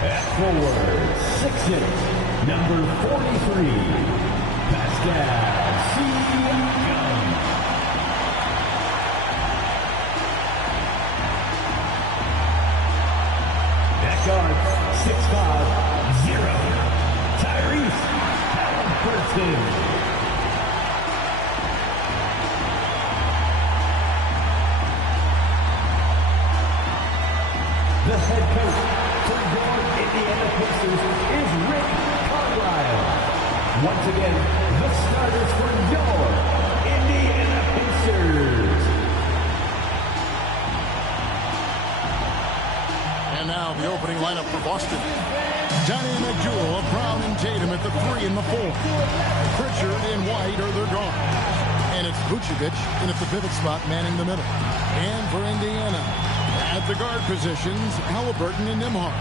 At forward, 6'8", number 43, Pascal Siakam. At guards, 6'5", 0, Tyrese Halliburton. The head coach for your Indiana Pacers is Rick Carlisle. Once again, the starters for your Indiana Pacers. And now the opening lineup for Boston. Dynamic duo of Brown and Tatum at the 3 and the 4. Pritchard and White are their guards. And it's Vucevic in at the pivot spot manning the middle. And for Indiana, at the guard positions, Halliburton and Nembhard.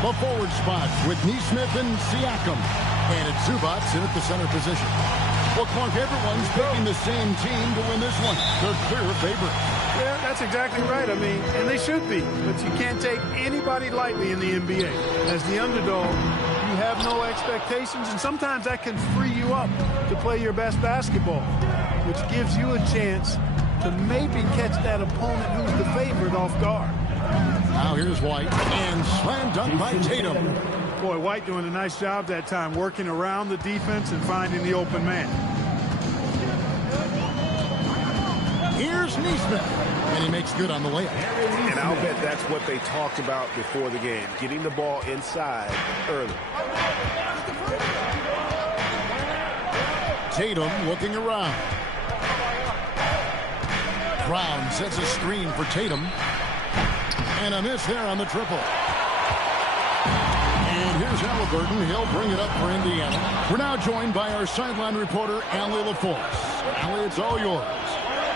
The forward spots with Nesmith and Siakam. And it's Zubac in at the center position. Well, Clark, everyone's picking the same team to win this one. They're clear favorites. Yeah, that's exactly right. I mean, and they should be. But you can't take anybody lightly in the NBA. As the underdog, you have no expectations, and sometimes that can free you up to play your best basketball, which gives you a chance to maybe catch that opponent who's the favorite off guard. Now here's White, and slam dunk by Tatum. Boy, White doing a nice job that time, working around the defense and finding the open man. Here's Nesmith, and he makes good on the layup. And I'll bet that's what they talked about before the game, getting the ball inside early. Tatum looking around. Brown sets a screen for Tatum. And a miss there on the triple. And here's Halliburton. He'll bring it up for Indiana. We're now joined by our sideline reporter, Allie LaForce. Allie, it's all yours.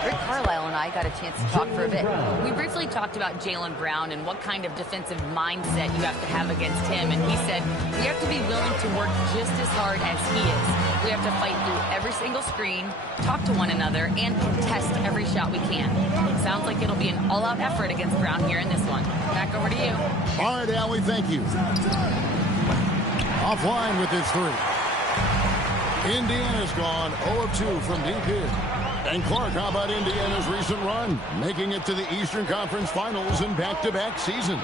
Rick Carlisle and I got a chance to talk for a bit. We briefly talked about Jaylen Brown and what kind of defensive mindset you have to have against him. And he said, we have to be willing to work just as hard as he is. We have to fight through every single screen, talk to one another, and contest every shot we can. Sounds like it'll be an all-out effort against Brown here in this one. Back over to you. All right, Allie, thank you. Offline with his 3. Indiana's gone 0 of 2 from deep here. And Clark, how about Indiana's recent run, making it to the Eastern Conference Finals in back-to-back seasons?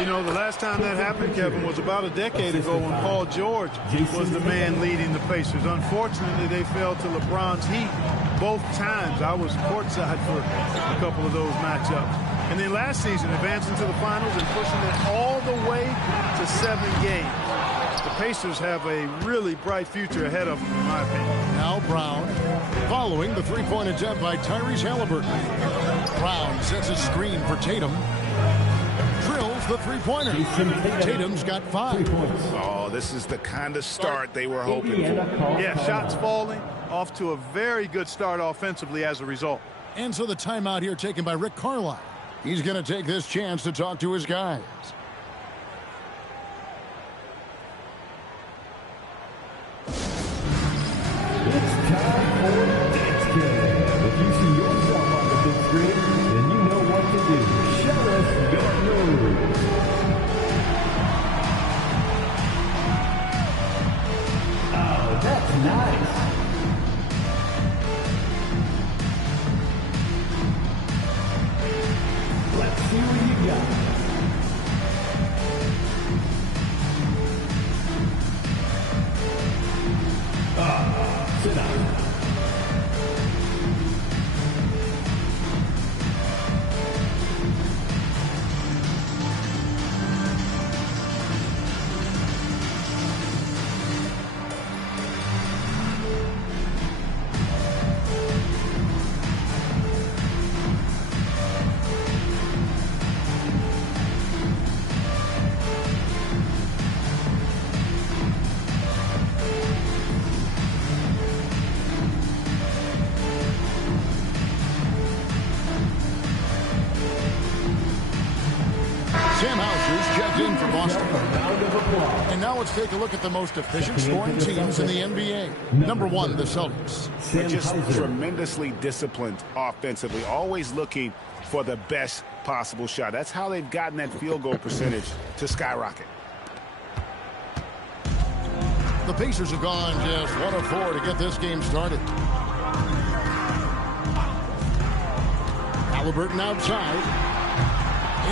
You know, the last time that happened, Kevin, was about a decade ago when Paul George was the man leading the Pacers. Unfortunately, they fell to LeBron's Heat both times. I was courtside for a couple of those matchups. And then last season, advancing to the finals and pushing it all the way to 7 games. The Pacers have a really bright future ahead of them, in my opinion. Now Brown, following the three-point attempt by Tyrese Halliburton. Brown sets a screen for Tatum. Drills the three-pointer. Tatum's got 5. Oh, this is the kind of start they were hoping for. Yeah, shots falling, off to a very good start offensively as a result. And so the timeout here taken by Rick Carlisle. He's going to take this chance to talk to his guys. It's time for Dance Game. If you see yourself on the big screen, then you know what to do. Show us your moves. Oh, that's nice. Let's see what you got. Sit down. Sam Hauser's checked in for Boston. And now let's take a look at the most efficient scoring teams in the NBA. Number 1, the Celtics. They're just tremendously disciplined offensively, always looking for the best possible shot. That's how they've gotten that field goal percentage to skyrocket. The Pacers have gone just 1 of 4 to get this game started. Halliburton outside.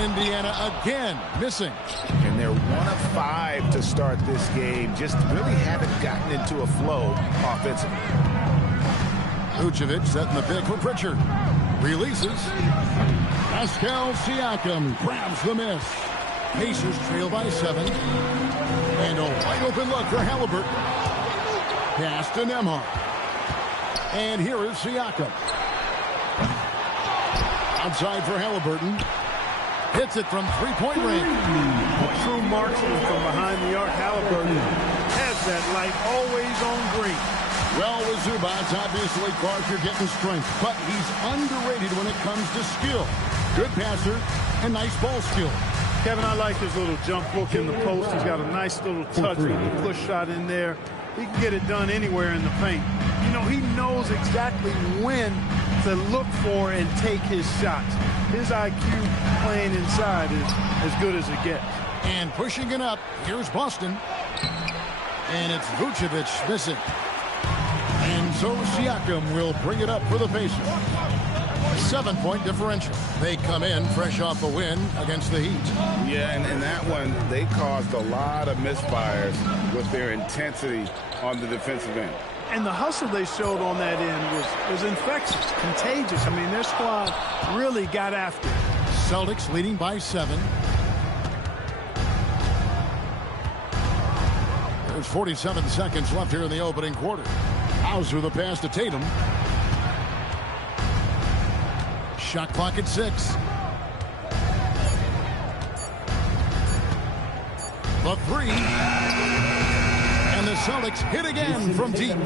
Indiana again missing. And they're 1 of 5 to start this game. Just really haven't gotten into a flow offensively. Vucevic setting the pick for Pritchard. Releases. Pascal Siakam grabs the miss. Pacers trail by 7. And a wide open look for Halliburton. Pass to Nembhard. And here is Siakam. Outside for Halliburton. Hits it from three-point range. A true marksman from behind the arc. Halliburton has that light always on green. Well, with Zubac, obviously Clark, you're getting strength, but he's underrated when it comes to skill. Good passer and nice ball skill. Kevin, I like his little jump hook in the post. He's got a nice little touch with the push shot in there. He can get it done anywhere in the paint. You know, he knows exactly when to look for and take his shots. His IQ playing inside is as good as it gets. And pushing it up, here's Boston. And it's Vucevic missing. And so Siakam will bring it up for the Pacers. 7-point differential. They come in fresh off a win against the Heat. Yeah, and in that one, they caused a lot of misfires with their intensity on the defensive end. And the hustle they showed on that end was infectious, contagious. I mean, their squad really got after it. Celtics leading by 7. There's 47 seconds left here in the opening quarter. Hauser the pass to Tatum. Shot clock at 6. The 3. And the Celtics hit again from deep.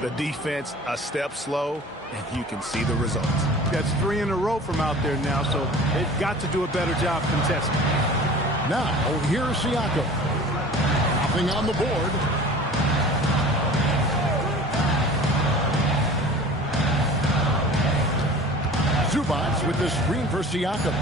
The defense a step slow, and you can see the results. That's 3 in a row from out there now, so they've got to do a better job contesting. Now, here's Siakam. Nothing on the board. Zubac with the screen for Siakam.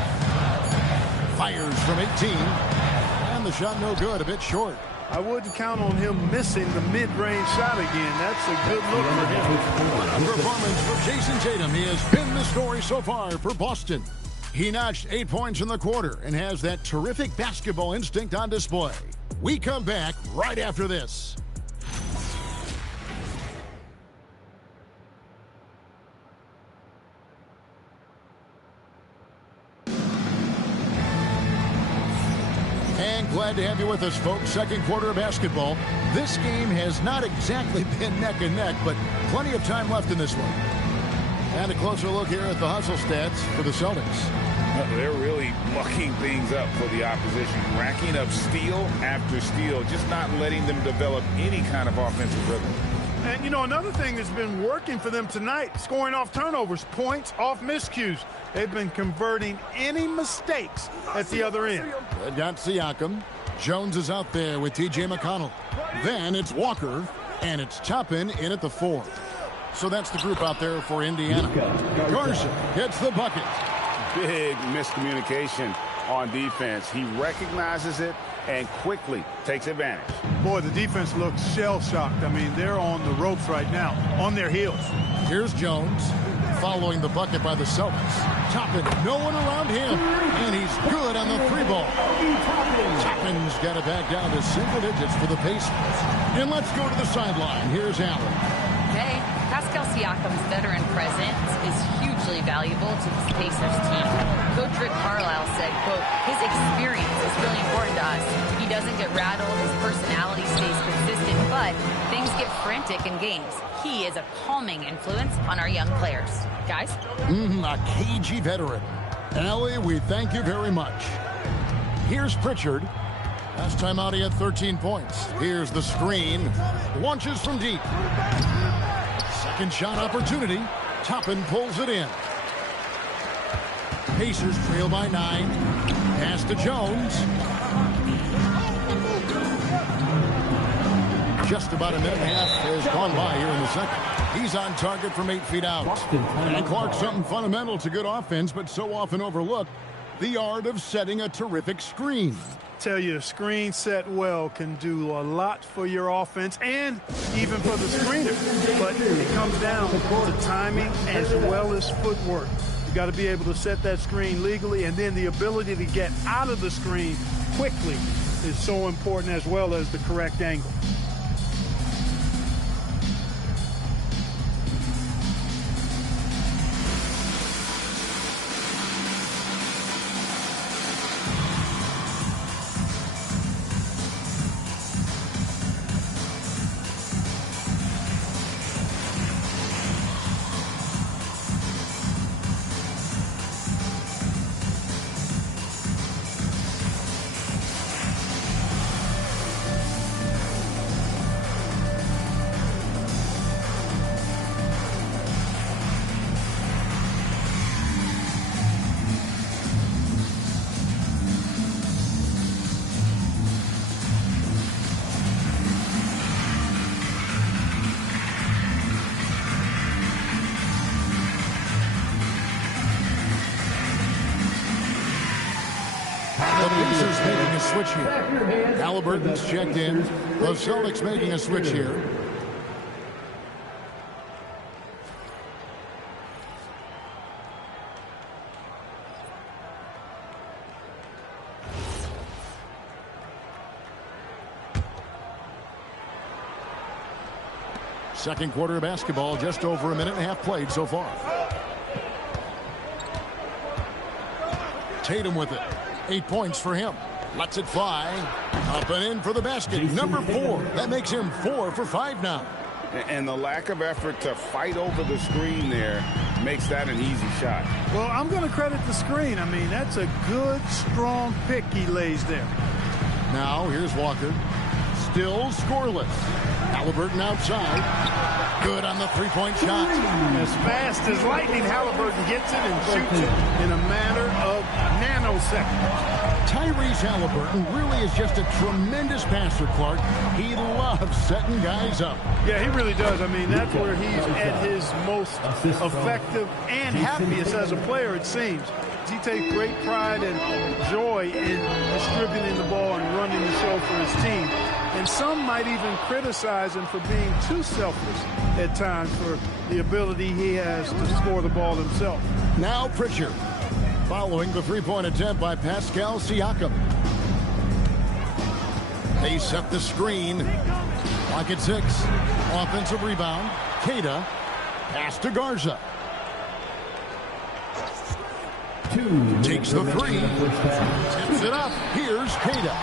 Fires from 18. And the shot no good, a bit short. I wouldn't count on him missing the mid-range shot again. That's a good look for him. A performance for Jason Tatum. He has been the story so far for Boston. He notched 8 points in the quarter and has that terrific basketball instinct on display. We come back right after this. Glad to have you with us, folks. Second quarter of basketball. This game has not exactly been neck and neck, but plenty of time left in this one. And a closer look here at the hustle stats for the Celtics. They're really mucking things up for the opposition, racking up steal after steal, just not letting them develop any kind of offensive rhythm. And, you know, another thing that's been working for them tonight, scoring off turnovers, points off miscues. They've been converting any mistakes at the other end. They got Siakam. Jones is out there with T.J. McConnell. Then it's Walker, and it's Toppin in at the 4. So that's the group out there for Indiana. Garza gets the bucket. Big miscommunication on defense. He recognizes it and quickly takes advantage. Boy, the defense looks shell-shocked. I mean, they're on the ropes right now, on their heels. Here's Jones following the bucket by the Celtics. Toppin, no one around him, and he's good on the 3-ball. Toppin's got it back down to single digits for the Pacers. And let's go to the sideline. Here's Allen. Hey, Pascal Siakam's veteran presence is hugely valuable to this Pacers team. Coach Rick Carlisle said, quote, his experience is really important to us. He doesn't get rattled, his personality stays consistent, but things get frantic in games. He is a calming influence on our young players. Guys? A cagey veteran. Allie, we thank you very much. Here's Pritchard. Last time out he had 13 points. Here's the screen. Launches from deep. Second shot opportunity. Toppin pulls it in. Pacers trail by 9. Pass to Jones. Just about a minute and a half has gone by here in the second. He's on target from 8 feet out. And Clark, something fundamental to good offense, but so often overlooked. The art of setting a terrific screen. Tell you, a screen set well can do a lot for your offense and even for the screener. But it comes down to timing as well as footwork. You got to be able to set that screen legally, and then the ability to get out of the screen quickly is so important, as well as the correct angle. Making a switch here. Halliburton's checked in. The Celtics making a switch here. Second quarter of basketball, just over a minute and a half played so far. Tatum with it. 8 points for him. Lets it fly. Up and in for the basket. Number 4. That makes him 4 for 5 now. And the lack of effort to fight over the screen there makes that an easy shot. Well, I'm going to credit the screen. I mean, that's a good, strong pick he lays there. Now, here's Walker. Still scoreless. Halliburton outside. Good on the three-point shot. As fast as lightning, Halliburton gets it and shoots it in a matter of nanoseconds. Tyrese Halliburton really is just a tremendous passer, Clark. He loves setting guys up. Yeah, he really does. I mean, that's where he's at his most effective and happiest as a player, it seems. He takes great pride and joy in distributing the ball and running the show for his team. And some might even criticize him for being too selfless at times for the ability he has to score the ball himself. Now Pritchard, following the three-point attempt by Pascal Siakam. They set the screen. Clock at 6. Offensive rebound. Queta. Pass to Garza. Takes the 3. Tips it up. Here's Queta.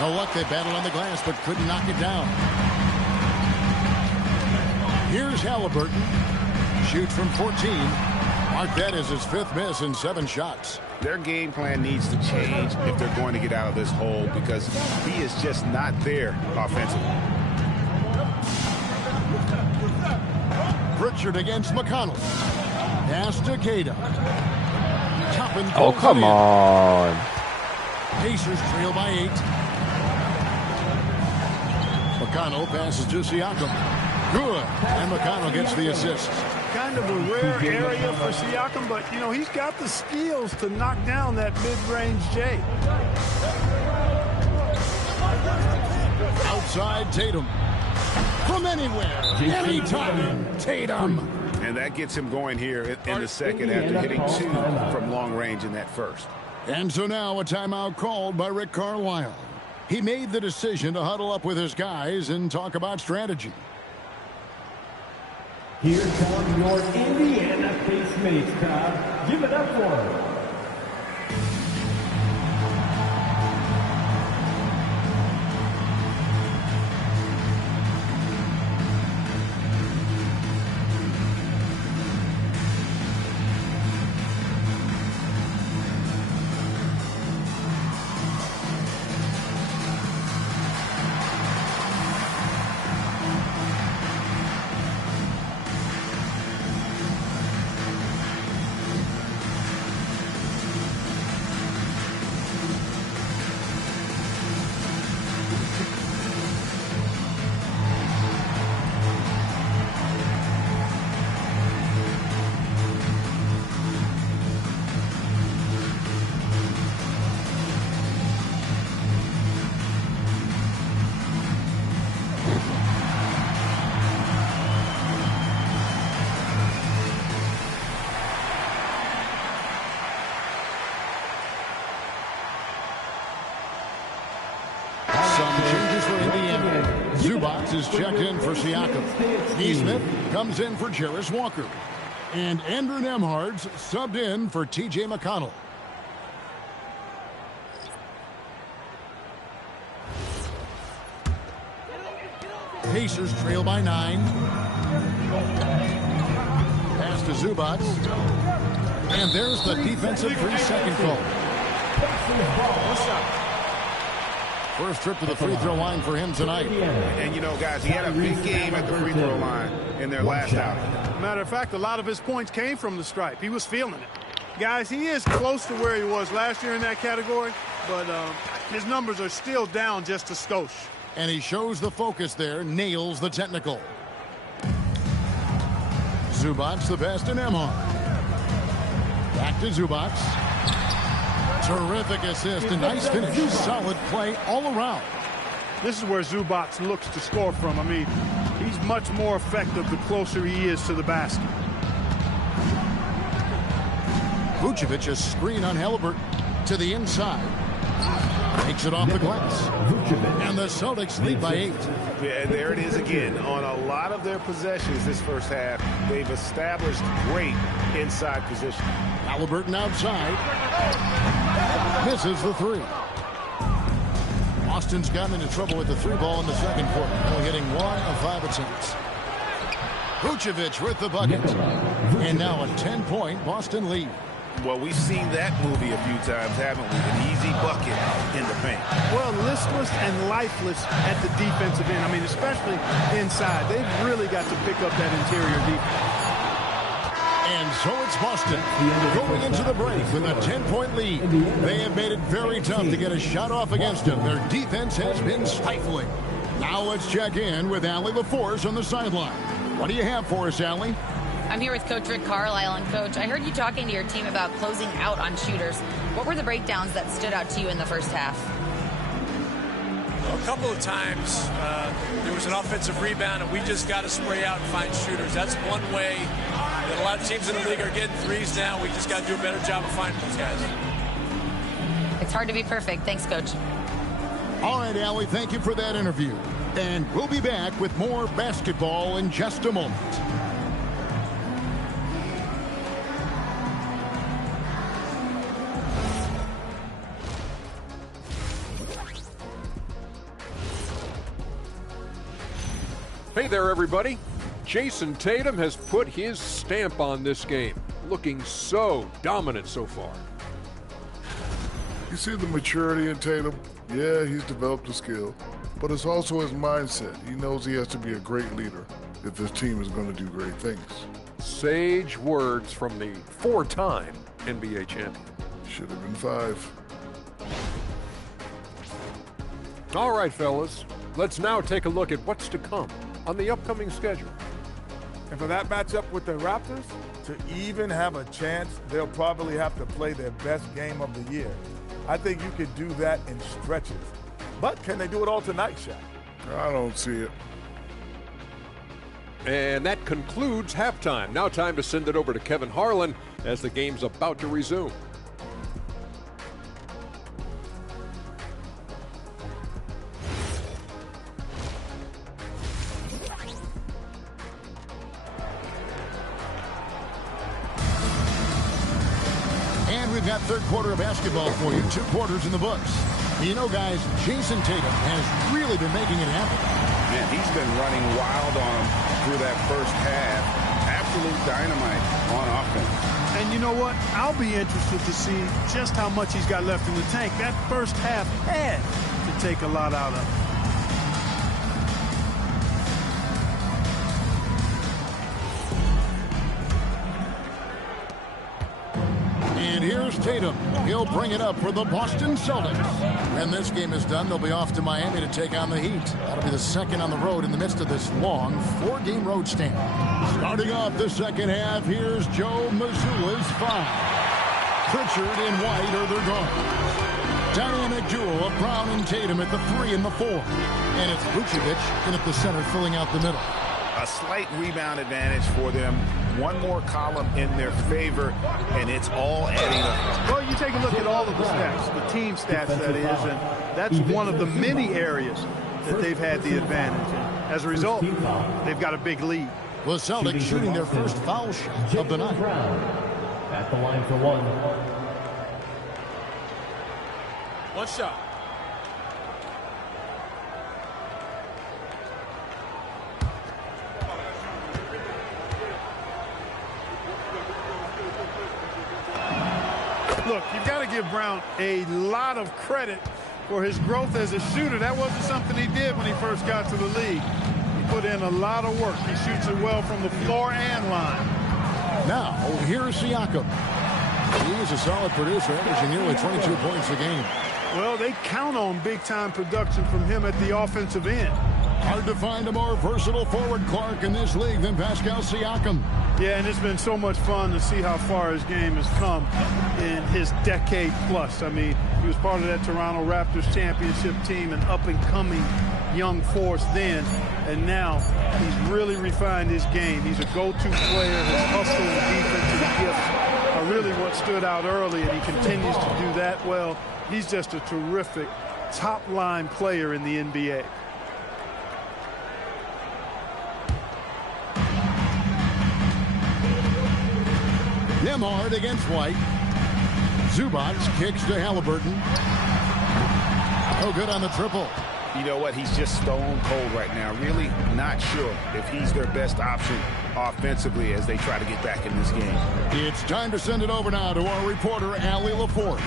No luck. They battled on the glass, but couldn't knock it down. Here's Halliburton. Shoots from 14. Mark that as his 5th miss in 7 shots. Their game plan needs to change if they're going to get out of this hole, because he is just not there offensively. Pritchard against McConnell. Pass to Queta. Oh, come on. Pacers trail by 8. McConnell passes to Siakam. Good. And McConnell gets the assist. Kind of a rare area for Siakam, but, you know, he's got the skills to knock down that mid-range J. Outside Tatum. From anywhere, anytime, Tatum. And that gets him going here in the second after hitting 2 from long range in that first. And so now a timeout called by Rick Carlisle. He made the decision to huddle up with his guys and talk about strategy. Here come your Indiana face mates, Todd. Give it up for them. Zubac is checked in for Siakam. Neesmith comes in for Jarris Walker. And Andrew Nembhard's subbed in for T.J. McConnell. Pacers trail by 9. Pass to Zubac. And there's the defensive 3-second call. First trip to the free throw line for him tonight. And, you know, guys, he had a big game at the free throw line in their last outing. Matter of fact, a lot of his points came from the stripe. He was feeling it. Guys, he is close to where he was last year in that category, but his numbers are still down just a skosh. And he shows the focus there, nails the technical. Zubac the best in Nembhard. Back to Zubac. Terrific assist and nice finish. Solid play all around. This is where Zubac looks to score from. I mean, he's much more effective the closer he is to the basket. Vucevic a screen on Halliburton to the inside. Takes it off the glass. And the Celtics lead by 8. Yeah, there it is again. On a lot of their possessions this first half, they've established great inside position. Halliburton outside. Misses the 3. Boston's gotten into trouble with the 3 ball in the second quarter. Only hitting 1 of 5 attempts. Vucevic with the bucket. And now a 10-point Boston lead. Well, we've seen that movie a few times, haven't we? An easy bucket in the paint. Well, listless and lifeless at the defensive end. I mean, especially inside. They've really got to pick up that interior defense. And so it's Boston going into the break with a 10-point lead. They have made it very tough to get a shot off against them. Their defense has been stifling. Now let's check in with Allie LaForce on the sideline. What do you have for us, Allie? I'm here with Coach Rick Carlisle. And Coach, I heard you talking to your team about closing out on shooters. What were the breakdowns that stood out to you in the first half? A couple of times there was an offensive rebound, and we just got to spray out and find shooters. That's one way that a lot of teams in the league are getting threes now. We just got to do a better job of finding those guys. It's hard to be perfect. Thanks, Coach. All right, Allie, thank you for that interview. And we'll be back with more basketball in just a moment. Hey there, everybody. Jason Tatum has put his stamp on this game, looking so dominant so far. You see the maturity in Tatum? Yeah, he's developed the skill, but it's also his mindset. He knows he has to be a great leader if this team is going to do great things. Sage words from the 4-time NBA champion. Should have been 5. All right, fellas, let's now take a look at what's to come on the upcoming schedule. And for that matchup with the Raptors, to even have a chance, they'll probably have to play their best game of the year. I think you could do that in stretches. But can they do it all tonight, Shaq? I don't see it. And that concludes halftime. Now time to send it over to Kevin Harlan as the game's about to resume. We've got third quarter of basketball for you. 2 quarters in the books. You know, guys, Jason Tatum has really been making it happen. Man, he's been running wild on him through that first half. Absolute dynamite on offense. And you know what? I'll be interested to see just how much he's got left in the tank. That first half had to take a lot out of him. And here's Tatum. He'll bring it up for the Boston Celtics. When this game is done, they'll be off to Miami to take on the Heat. That'll be the second on the road in the midst of this long 4-game road stand. Starting off the second half, here's Joe Mazzulla's 5. Pritchard and White are their guards. Dynamic duo of Brown and Tatum at the 3 and the 4. And it's Vucevic in at the center, filling out the middle. A slight rebound advantage for them. One more column in their favor, and it's all adding up. Well, you take a look at all of the stats, the team stats, that is, and that's one of the many areas that they've had the advantage. And as a result, they've got a big lead. The Celtics shooting their first foul shot of the night. At the line for one. One shot. Look, you've got to give Brown a lot of credit for his growth as a shooter. That wasn't something he did when he first got to the league. He put in a lot of work. He shoots it well from the floor and line. Now, here's Siakam. He is a solid producer, averaging nearly 22 points a game. Well, they count on big-time production from him at the offensive end. Hard to find a more versatile forward, Clark, in this league than Pascal Siakam. Yeah, and it's been so much fun to see how far his game has come in his decade plus. I mean, he was part of that Toronto Raptors championship team, an up-and-coming young force then, and now he's really refined his game. He's a go-to player. His hustle and defensive gifts are really what stood out early, and he continues to do that well. He's just a terrific top-line player in the NBA. Nembhard against White. Zubac kicks to Halliburton. No good on the triple. You know what? He's just stone cold right now. Really not sure if he's their best option offensively as they try to get back in this game. It's time to send it over now to our reporter, Allie LaForce.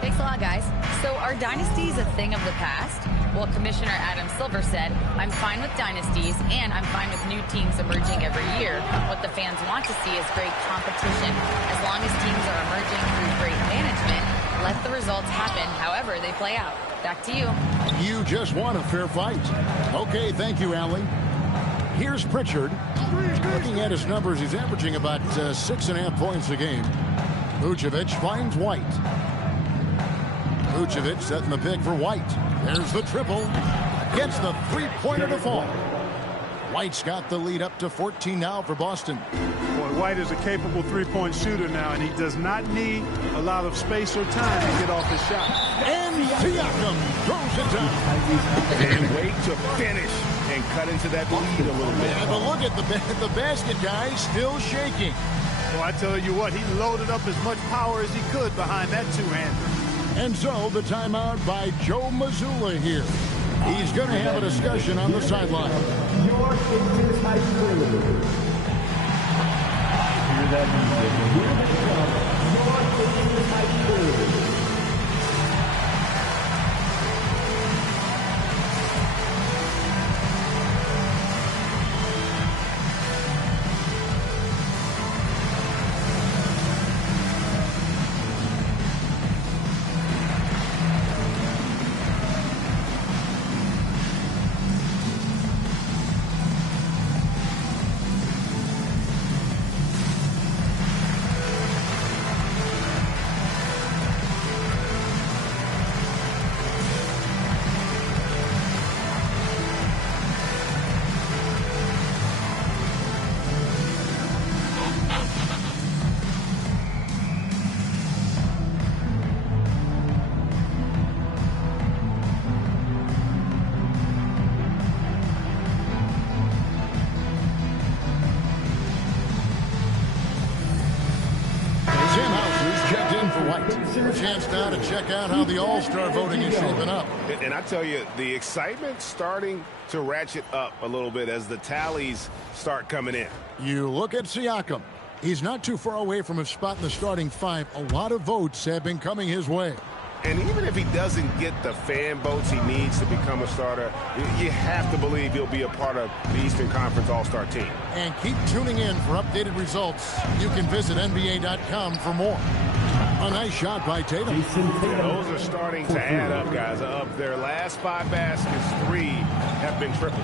Thanks a lot, guys. So are dynasties a thing of the past? Well, Commissioner Adam Silver said, I'm fine with dynasties and I'm fine with new teams emerging every year. What the fans want to see is great competition. As long as teams are emerging through great management, let the results happen however they play out. Back to you. You just won a fair fight. Okay, thank you, Allie. Here's Pritchard. Looking at his numbers, he's averaging about 6.5 points a game. Vucevic finds White. Vucevic setting the pick for White. There's the triple. Gets the three-pointer to fall. White's got the lead up to 14 now for Boston. Boy, White is a capable three-point shooter now, and he does not need a lot of space or time to get off his shot. And Siakam throws it down. And wait to finish and cut into that lead a little bit. Yeah, but look at the basket, guys, still shaking. Well, I tell you what, he loaded up as much power as he could behind that two-hander. And so the timeout by Joe Mazzulla here. He's going to have a discussion on the sideline. Your Pacers high school. Hear that music. Here they come. Your Pacers high school. Chance now to check out how the All-Star voting is shaping up. And I tell you, the excitement's starting to ratchet up a little bit as the tallies start coming in. You look at Siakam. He's not too far away from his spot in the starting five. A lot of votes have been coming his way. And even if he doesn't get the fan votes he needs to become a starter, you have to believe he'll be a part of the Eastern Conference All-Star team. And keep tuning in for updated results. You can visit NBA.com for more. A nice shot by Tatum. Yeah, those are starting to add up, guys. Of their last 5 baskets, 3 have been triples.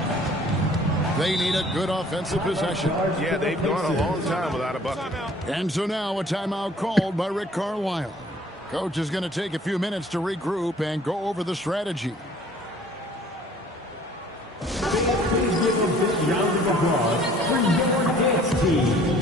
They need a good offensive possession. Yeah, they've gone a long time without a bucket. And so now a timeout called by Rick Carlisle. Coach is going to take a few minutes to regroup and go over the strategy. Please give a big round of applause for your dance team.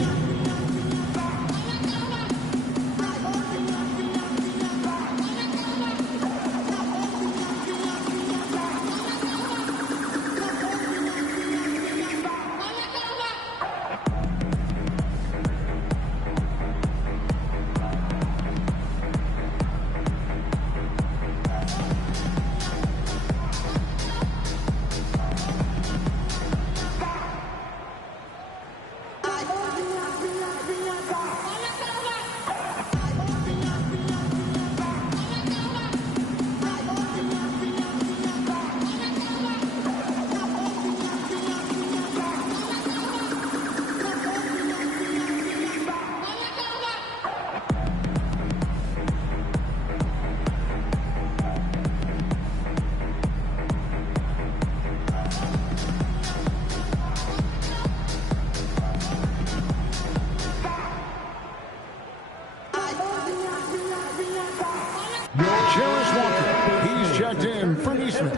Jarris Walker, he's checked in for Neesmith.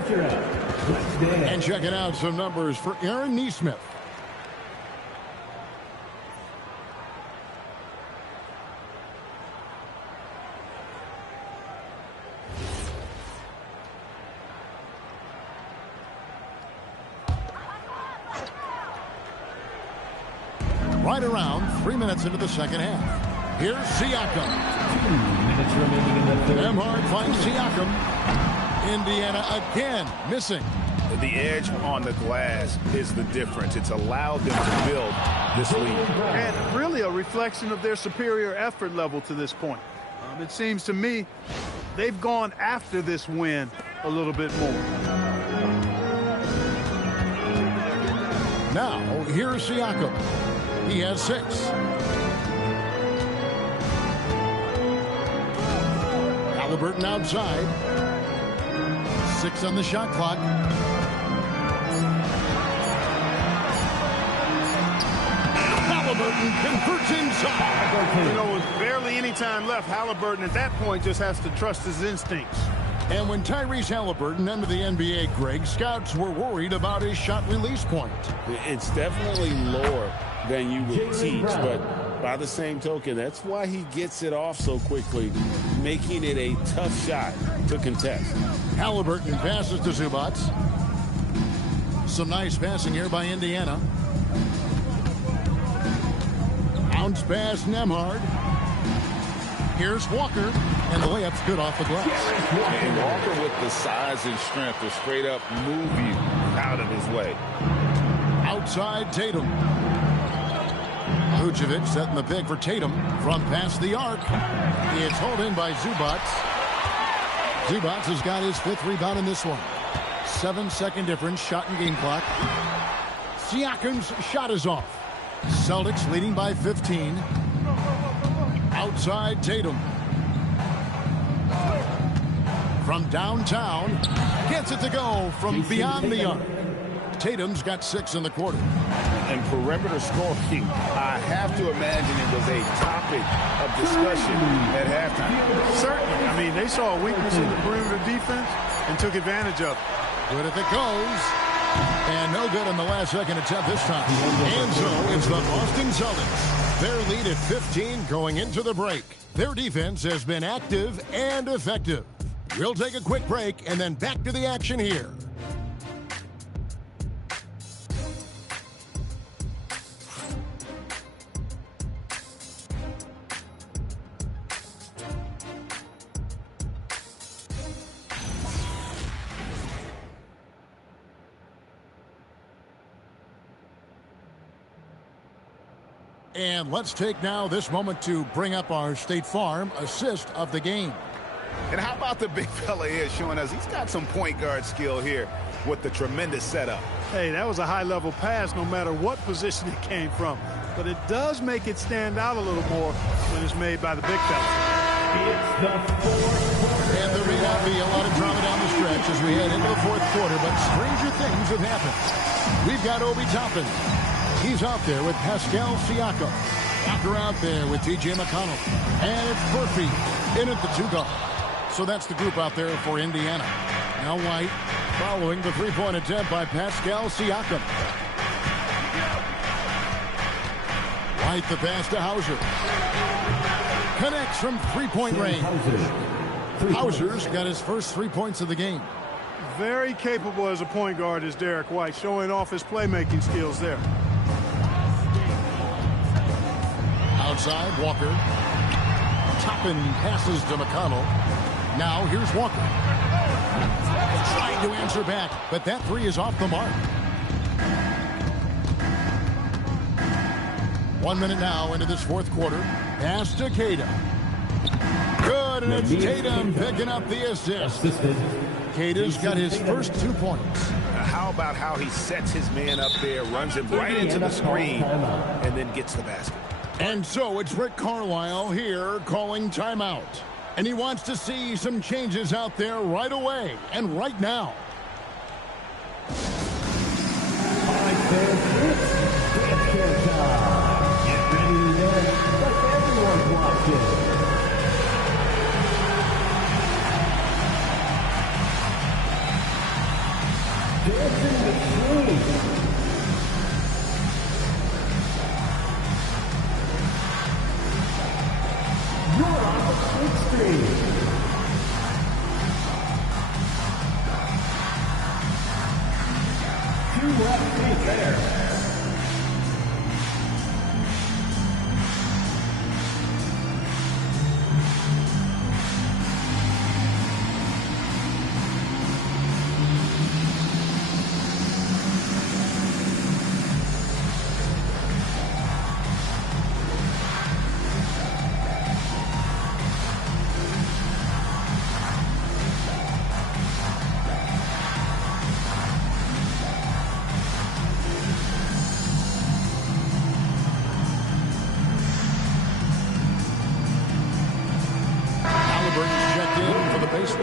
And checking out some numbers for Aaron Neesmith. Right around 3 minutes into the second half. Here's Siakam. 2 minutes remaining in the third. Nembhard finds Siakam. Indiana again missing. The edge on the glass is the difference. It's allowed them to build this lead. And really a reflection of their superior effort level to this point. It seems to me they've gone after this win a little bit more. Now, here's Siakam. He has 6. Halliburton outside. 6 on the shot clock. Halliburton converts inside. You know, with barely any time left, Halliburton at that point just has to trust his instincts. And when Tyrese Halliburton entered the NBA, Greg, scouts were worried about his shot release point. It's definitely lower than you would teach, but by the same token, that's why he gets it off so quickly, making it a tough shot to contest. Halliburton passes to Zubac. Some nice passing here by Indiana. Bounce pass, Nembhard. Here's Walker, and the layup's good off the glass. And Walker with the size and strength to straight up move you out of his way. Outside Tatum. Vucevic setting the pick for Tatum from past the arc. It's hauled in by Zubac. Zubac has got his 5th rebound in this one. 7-second difference, shot and game clock. Siakam's shot is off. Celtics leading by 15. Outside Tatum. From downtown, gets it to go from beyond the arc. Tatum's got 6 in the quarter. And perimeter scoring, I have to imagine it was a topic of discussion at halftime. Certainly. I mean, they saw a weakness in the perimeter defense and took advantage of it. Good if it goes. And no good on the last second attempt this time. And so it's the Boston Celtics. Their lead at 15 going into the break. Their defense has been active and effective. We'll take a quick break and then back to the action here. And let's take now this moment to bring up our State Farm assist of the game. And how about the big fella here showing us he's got some point guard skill here with the tremendous setup. Hey, that was a high-level pass no matter what position it came from. But it does make it stand out a little more when it's made by the big fella. And there may not be a lot of drama down the stretch as we head into the 4th quarter, but stranger things have happened. We've got Obi Toppin. He's out there with Pascal Siakam. Walker out there with T.J. McConnell. And it's Murphy in at the 2 guard. So that's the group out there for Indiana. Now White following the 3-point attempt by Pascal Siakam. White the pass to Hauser. Connects from 3-point range. Hauser's got his first 3 points of the game. Very capable as a point guard is Derek White, showing off his playmaking skills there. Outside, Walker. Toppin passes to McConnell. Now here's Walker. Trying to answer back, but that 3 is off the mark. 1 minute now into this 4th quarter. Pass to Tatum. Good, and it's Tatum picking up the assist. Tatum's got his first 2 points. Now how about how he sets his man up there, runs him right into the screen, and then gets the basket. And so it's Rick Carlisle here calling timeout. And he wants to see some changes out there right away and right now. Pacers.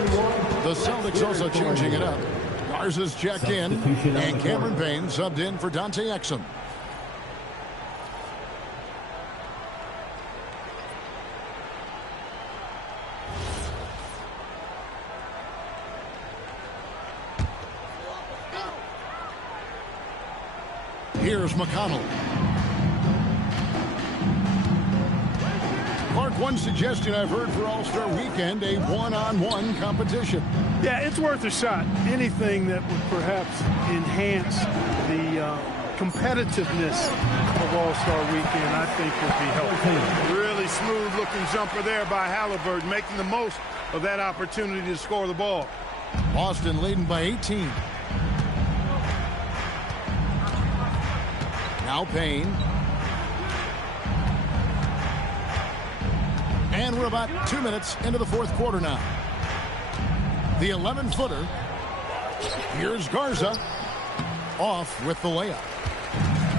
The Celtics also changing it up. Garza's checked in, and Cameron Payne subbed in for Dante Exum. Here's McConnell. Clark, one suggestion I've heard for All-Star Weekend, a one-on-one competition. Yeah, it's worth a shot. Anything that would perhaps enhance the competitiveness of All-Star Weekend, I think would be helpful. Really smooth-looking jumper there by Halliburton, making the most of that opportunity to score the ball. Boston leading by 18. Now Payne. And we're about 2 minutes into the fourth quarter now. The 11-footer. Here's Garza. Off with the layup.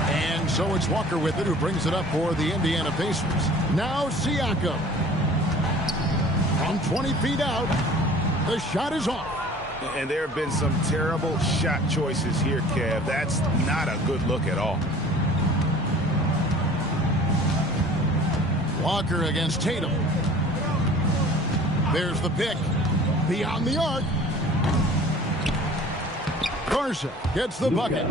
And so it's Walker with it, who brings it up for the Indiana Pacers. Now Siakam. From 20 feet out. The shot is off. And there have been some terrible shot choices here, Kev. That's not a good look at all. Walker against Tatum. There's the pick. Beyond the arc. Garza gets the bucket.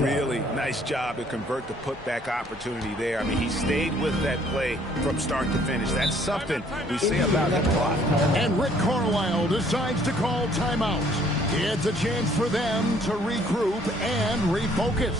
Really nice job to convert the putback opportunity there. I mean, he stayed with that play from start to finish. That's something we say about him a lot. And Rick Carlisle decides to call timeout. It's a chance for them to regroup and refocus.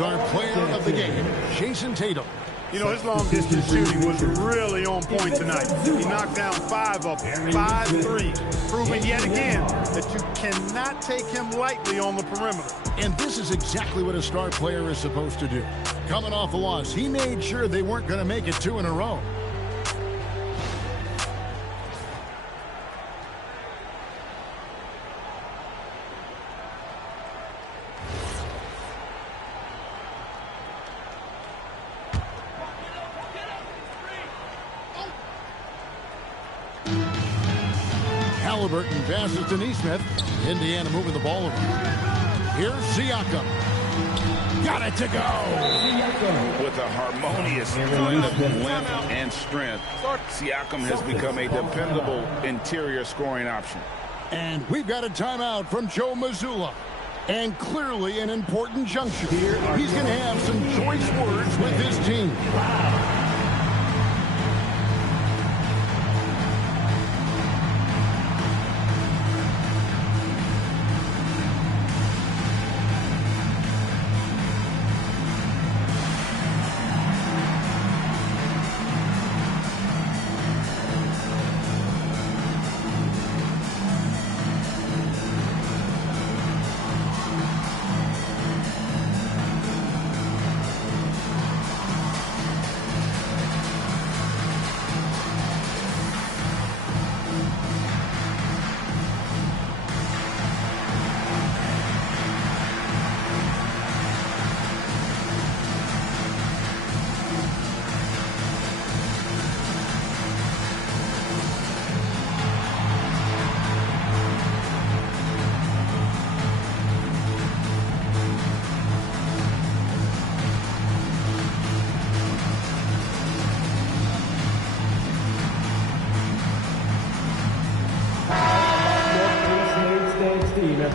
Our player of the game, Jason Tatum. You know, his long-distance shooting was really on point tonight. He knocked down 5 of them, 5 threes, proving yet again that you cannot take him lightly on the perimeter. And this is exactly what a star player is supposed to do. Coming off a loss, he made sure they weren't going to make it 2 in a row. Halliburton passes to Nesmith. Indiana moving the ball over. Here's Siakam. Got it to go. With a harmonious blend of length and strength, Siakam has become a dependable interior scoring option. And we've got a timeout from Joe Mazzulla. And clearly an important juncture. He's going to have some choice words with his team.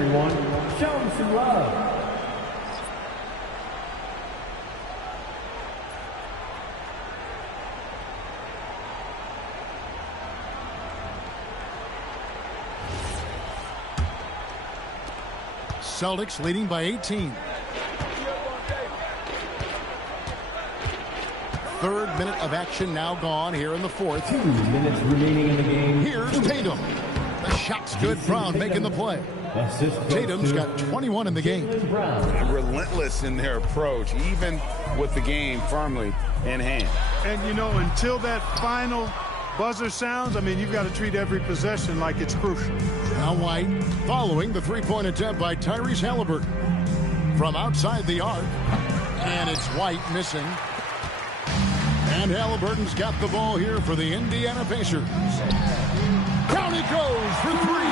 everyone. Show him some love. Celtics leading by 18. Third minute of action now gone here in the fourth. 2 minutes remaining in the game. Here's Tatum. The shot's good. Brown making the play. Tatum's got 21 in the game. Relentless in their approach, even with the game firmly in hand. And, you know, until that final buzzer sounds, I mean, you've got to treat every possession like it's crucial. Now White following the three-point attempt by Tyrese Halliburton. From outside the arc. And it's White missing. And Halliburton's got the ball here for the Indiana Pacers. Down it goes for three.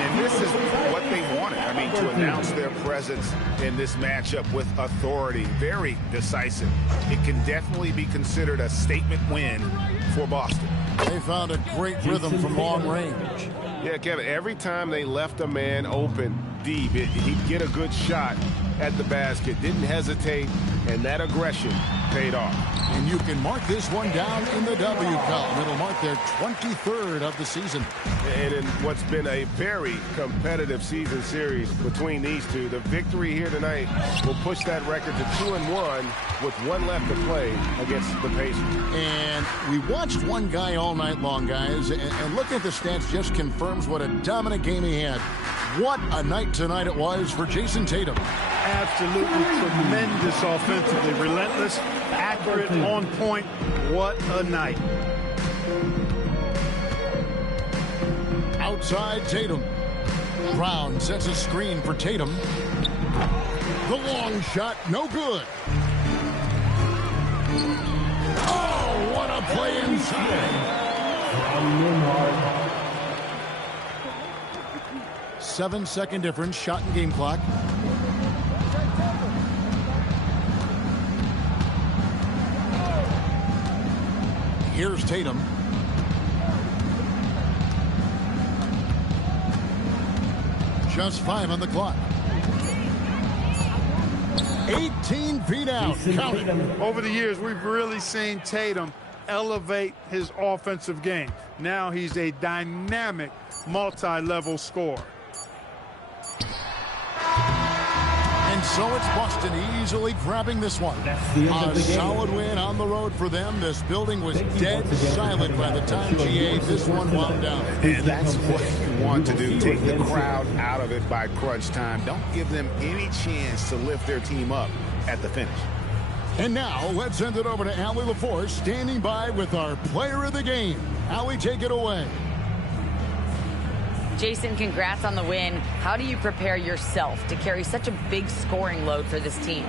And this is what they wanted. I mean, to announce their presence in this matchup with authority. Very decisive. It can definitely be considered a statement win for Boston. They found a great rhythm from long range. Yeah, Kevin, every time they left a man open deep, he'd get a good shot at the basket. Didn't hesitate, and that aggression paid off. And you can mark this one down in the W column. It'll mark their 23rd of the season. And in what's been a very competitive season series between these two, the victory here tonight will push that record to 2-1 with one left to play against the Pacers. And we watched one guy all night long, guys, and looking at the stats just confirms what a dominant game he had. What a night tonight it was for Jason Tatum. Absolutely tremendous offensively. Relentless, accurate, on point. What a night. Outside Tatum. Brown sets a screen for Tatum. The long shot, no good. Oh, what a play inside. 7-second difference, shot and game clock. Here's Tatum. Just 5 on the clock. 18 feet out. Count it. Over the years, we've really seen Tatum elevate his offensive game. Now he's a dynamic, multi-level scorer. And so it's Boston easily grabbing this one. A solid win on the road for them. This building was dead silent by the time GA this one wound down. And that's what you want to do. Take the crowd out of it by crunch time. Don't give them any chance to lift their team up at the finish. And now let's send it over to Allie LaForce, standing by with our player of the game. Allie, take it away. Jason, congrats on the win. How do you prepare yourself to carry such a big scoring load for this team?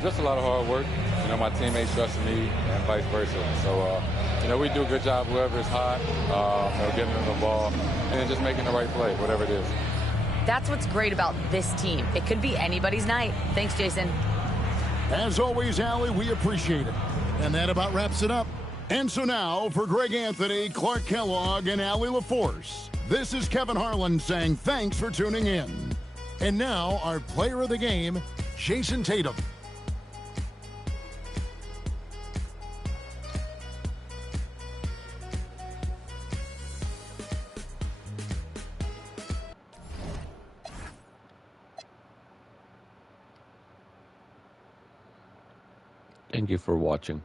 Just a lot of hard work. You know, my teammates trusting me and vice versa. So, you know, we do a good job, whoever is hot, getting them the ball, and then just making the right play, whatever it is. That's what's great about this team. It could be anybody's night. Thanks, Jason. As always, Allie, we appreciate it. And that about wraps it up. And so now, for Greg Anthony, Clark Kellogg, and Allie LaForce, this is Kevin Harlan saying thanks for tuning in. And now, our player of the game, Jason Tatum. Thank you for watching.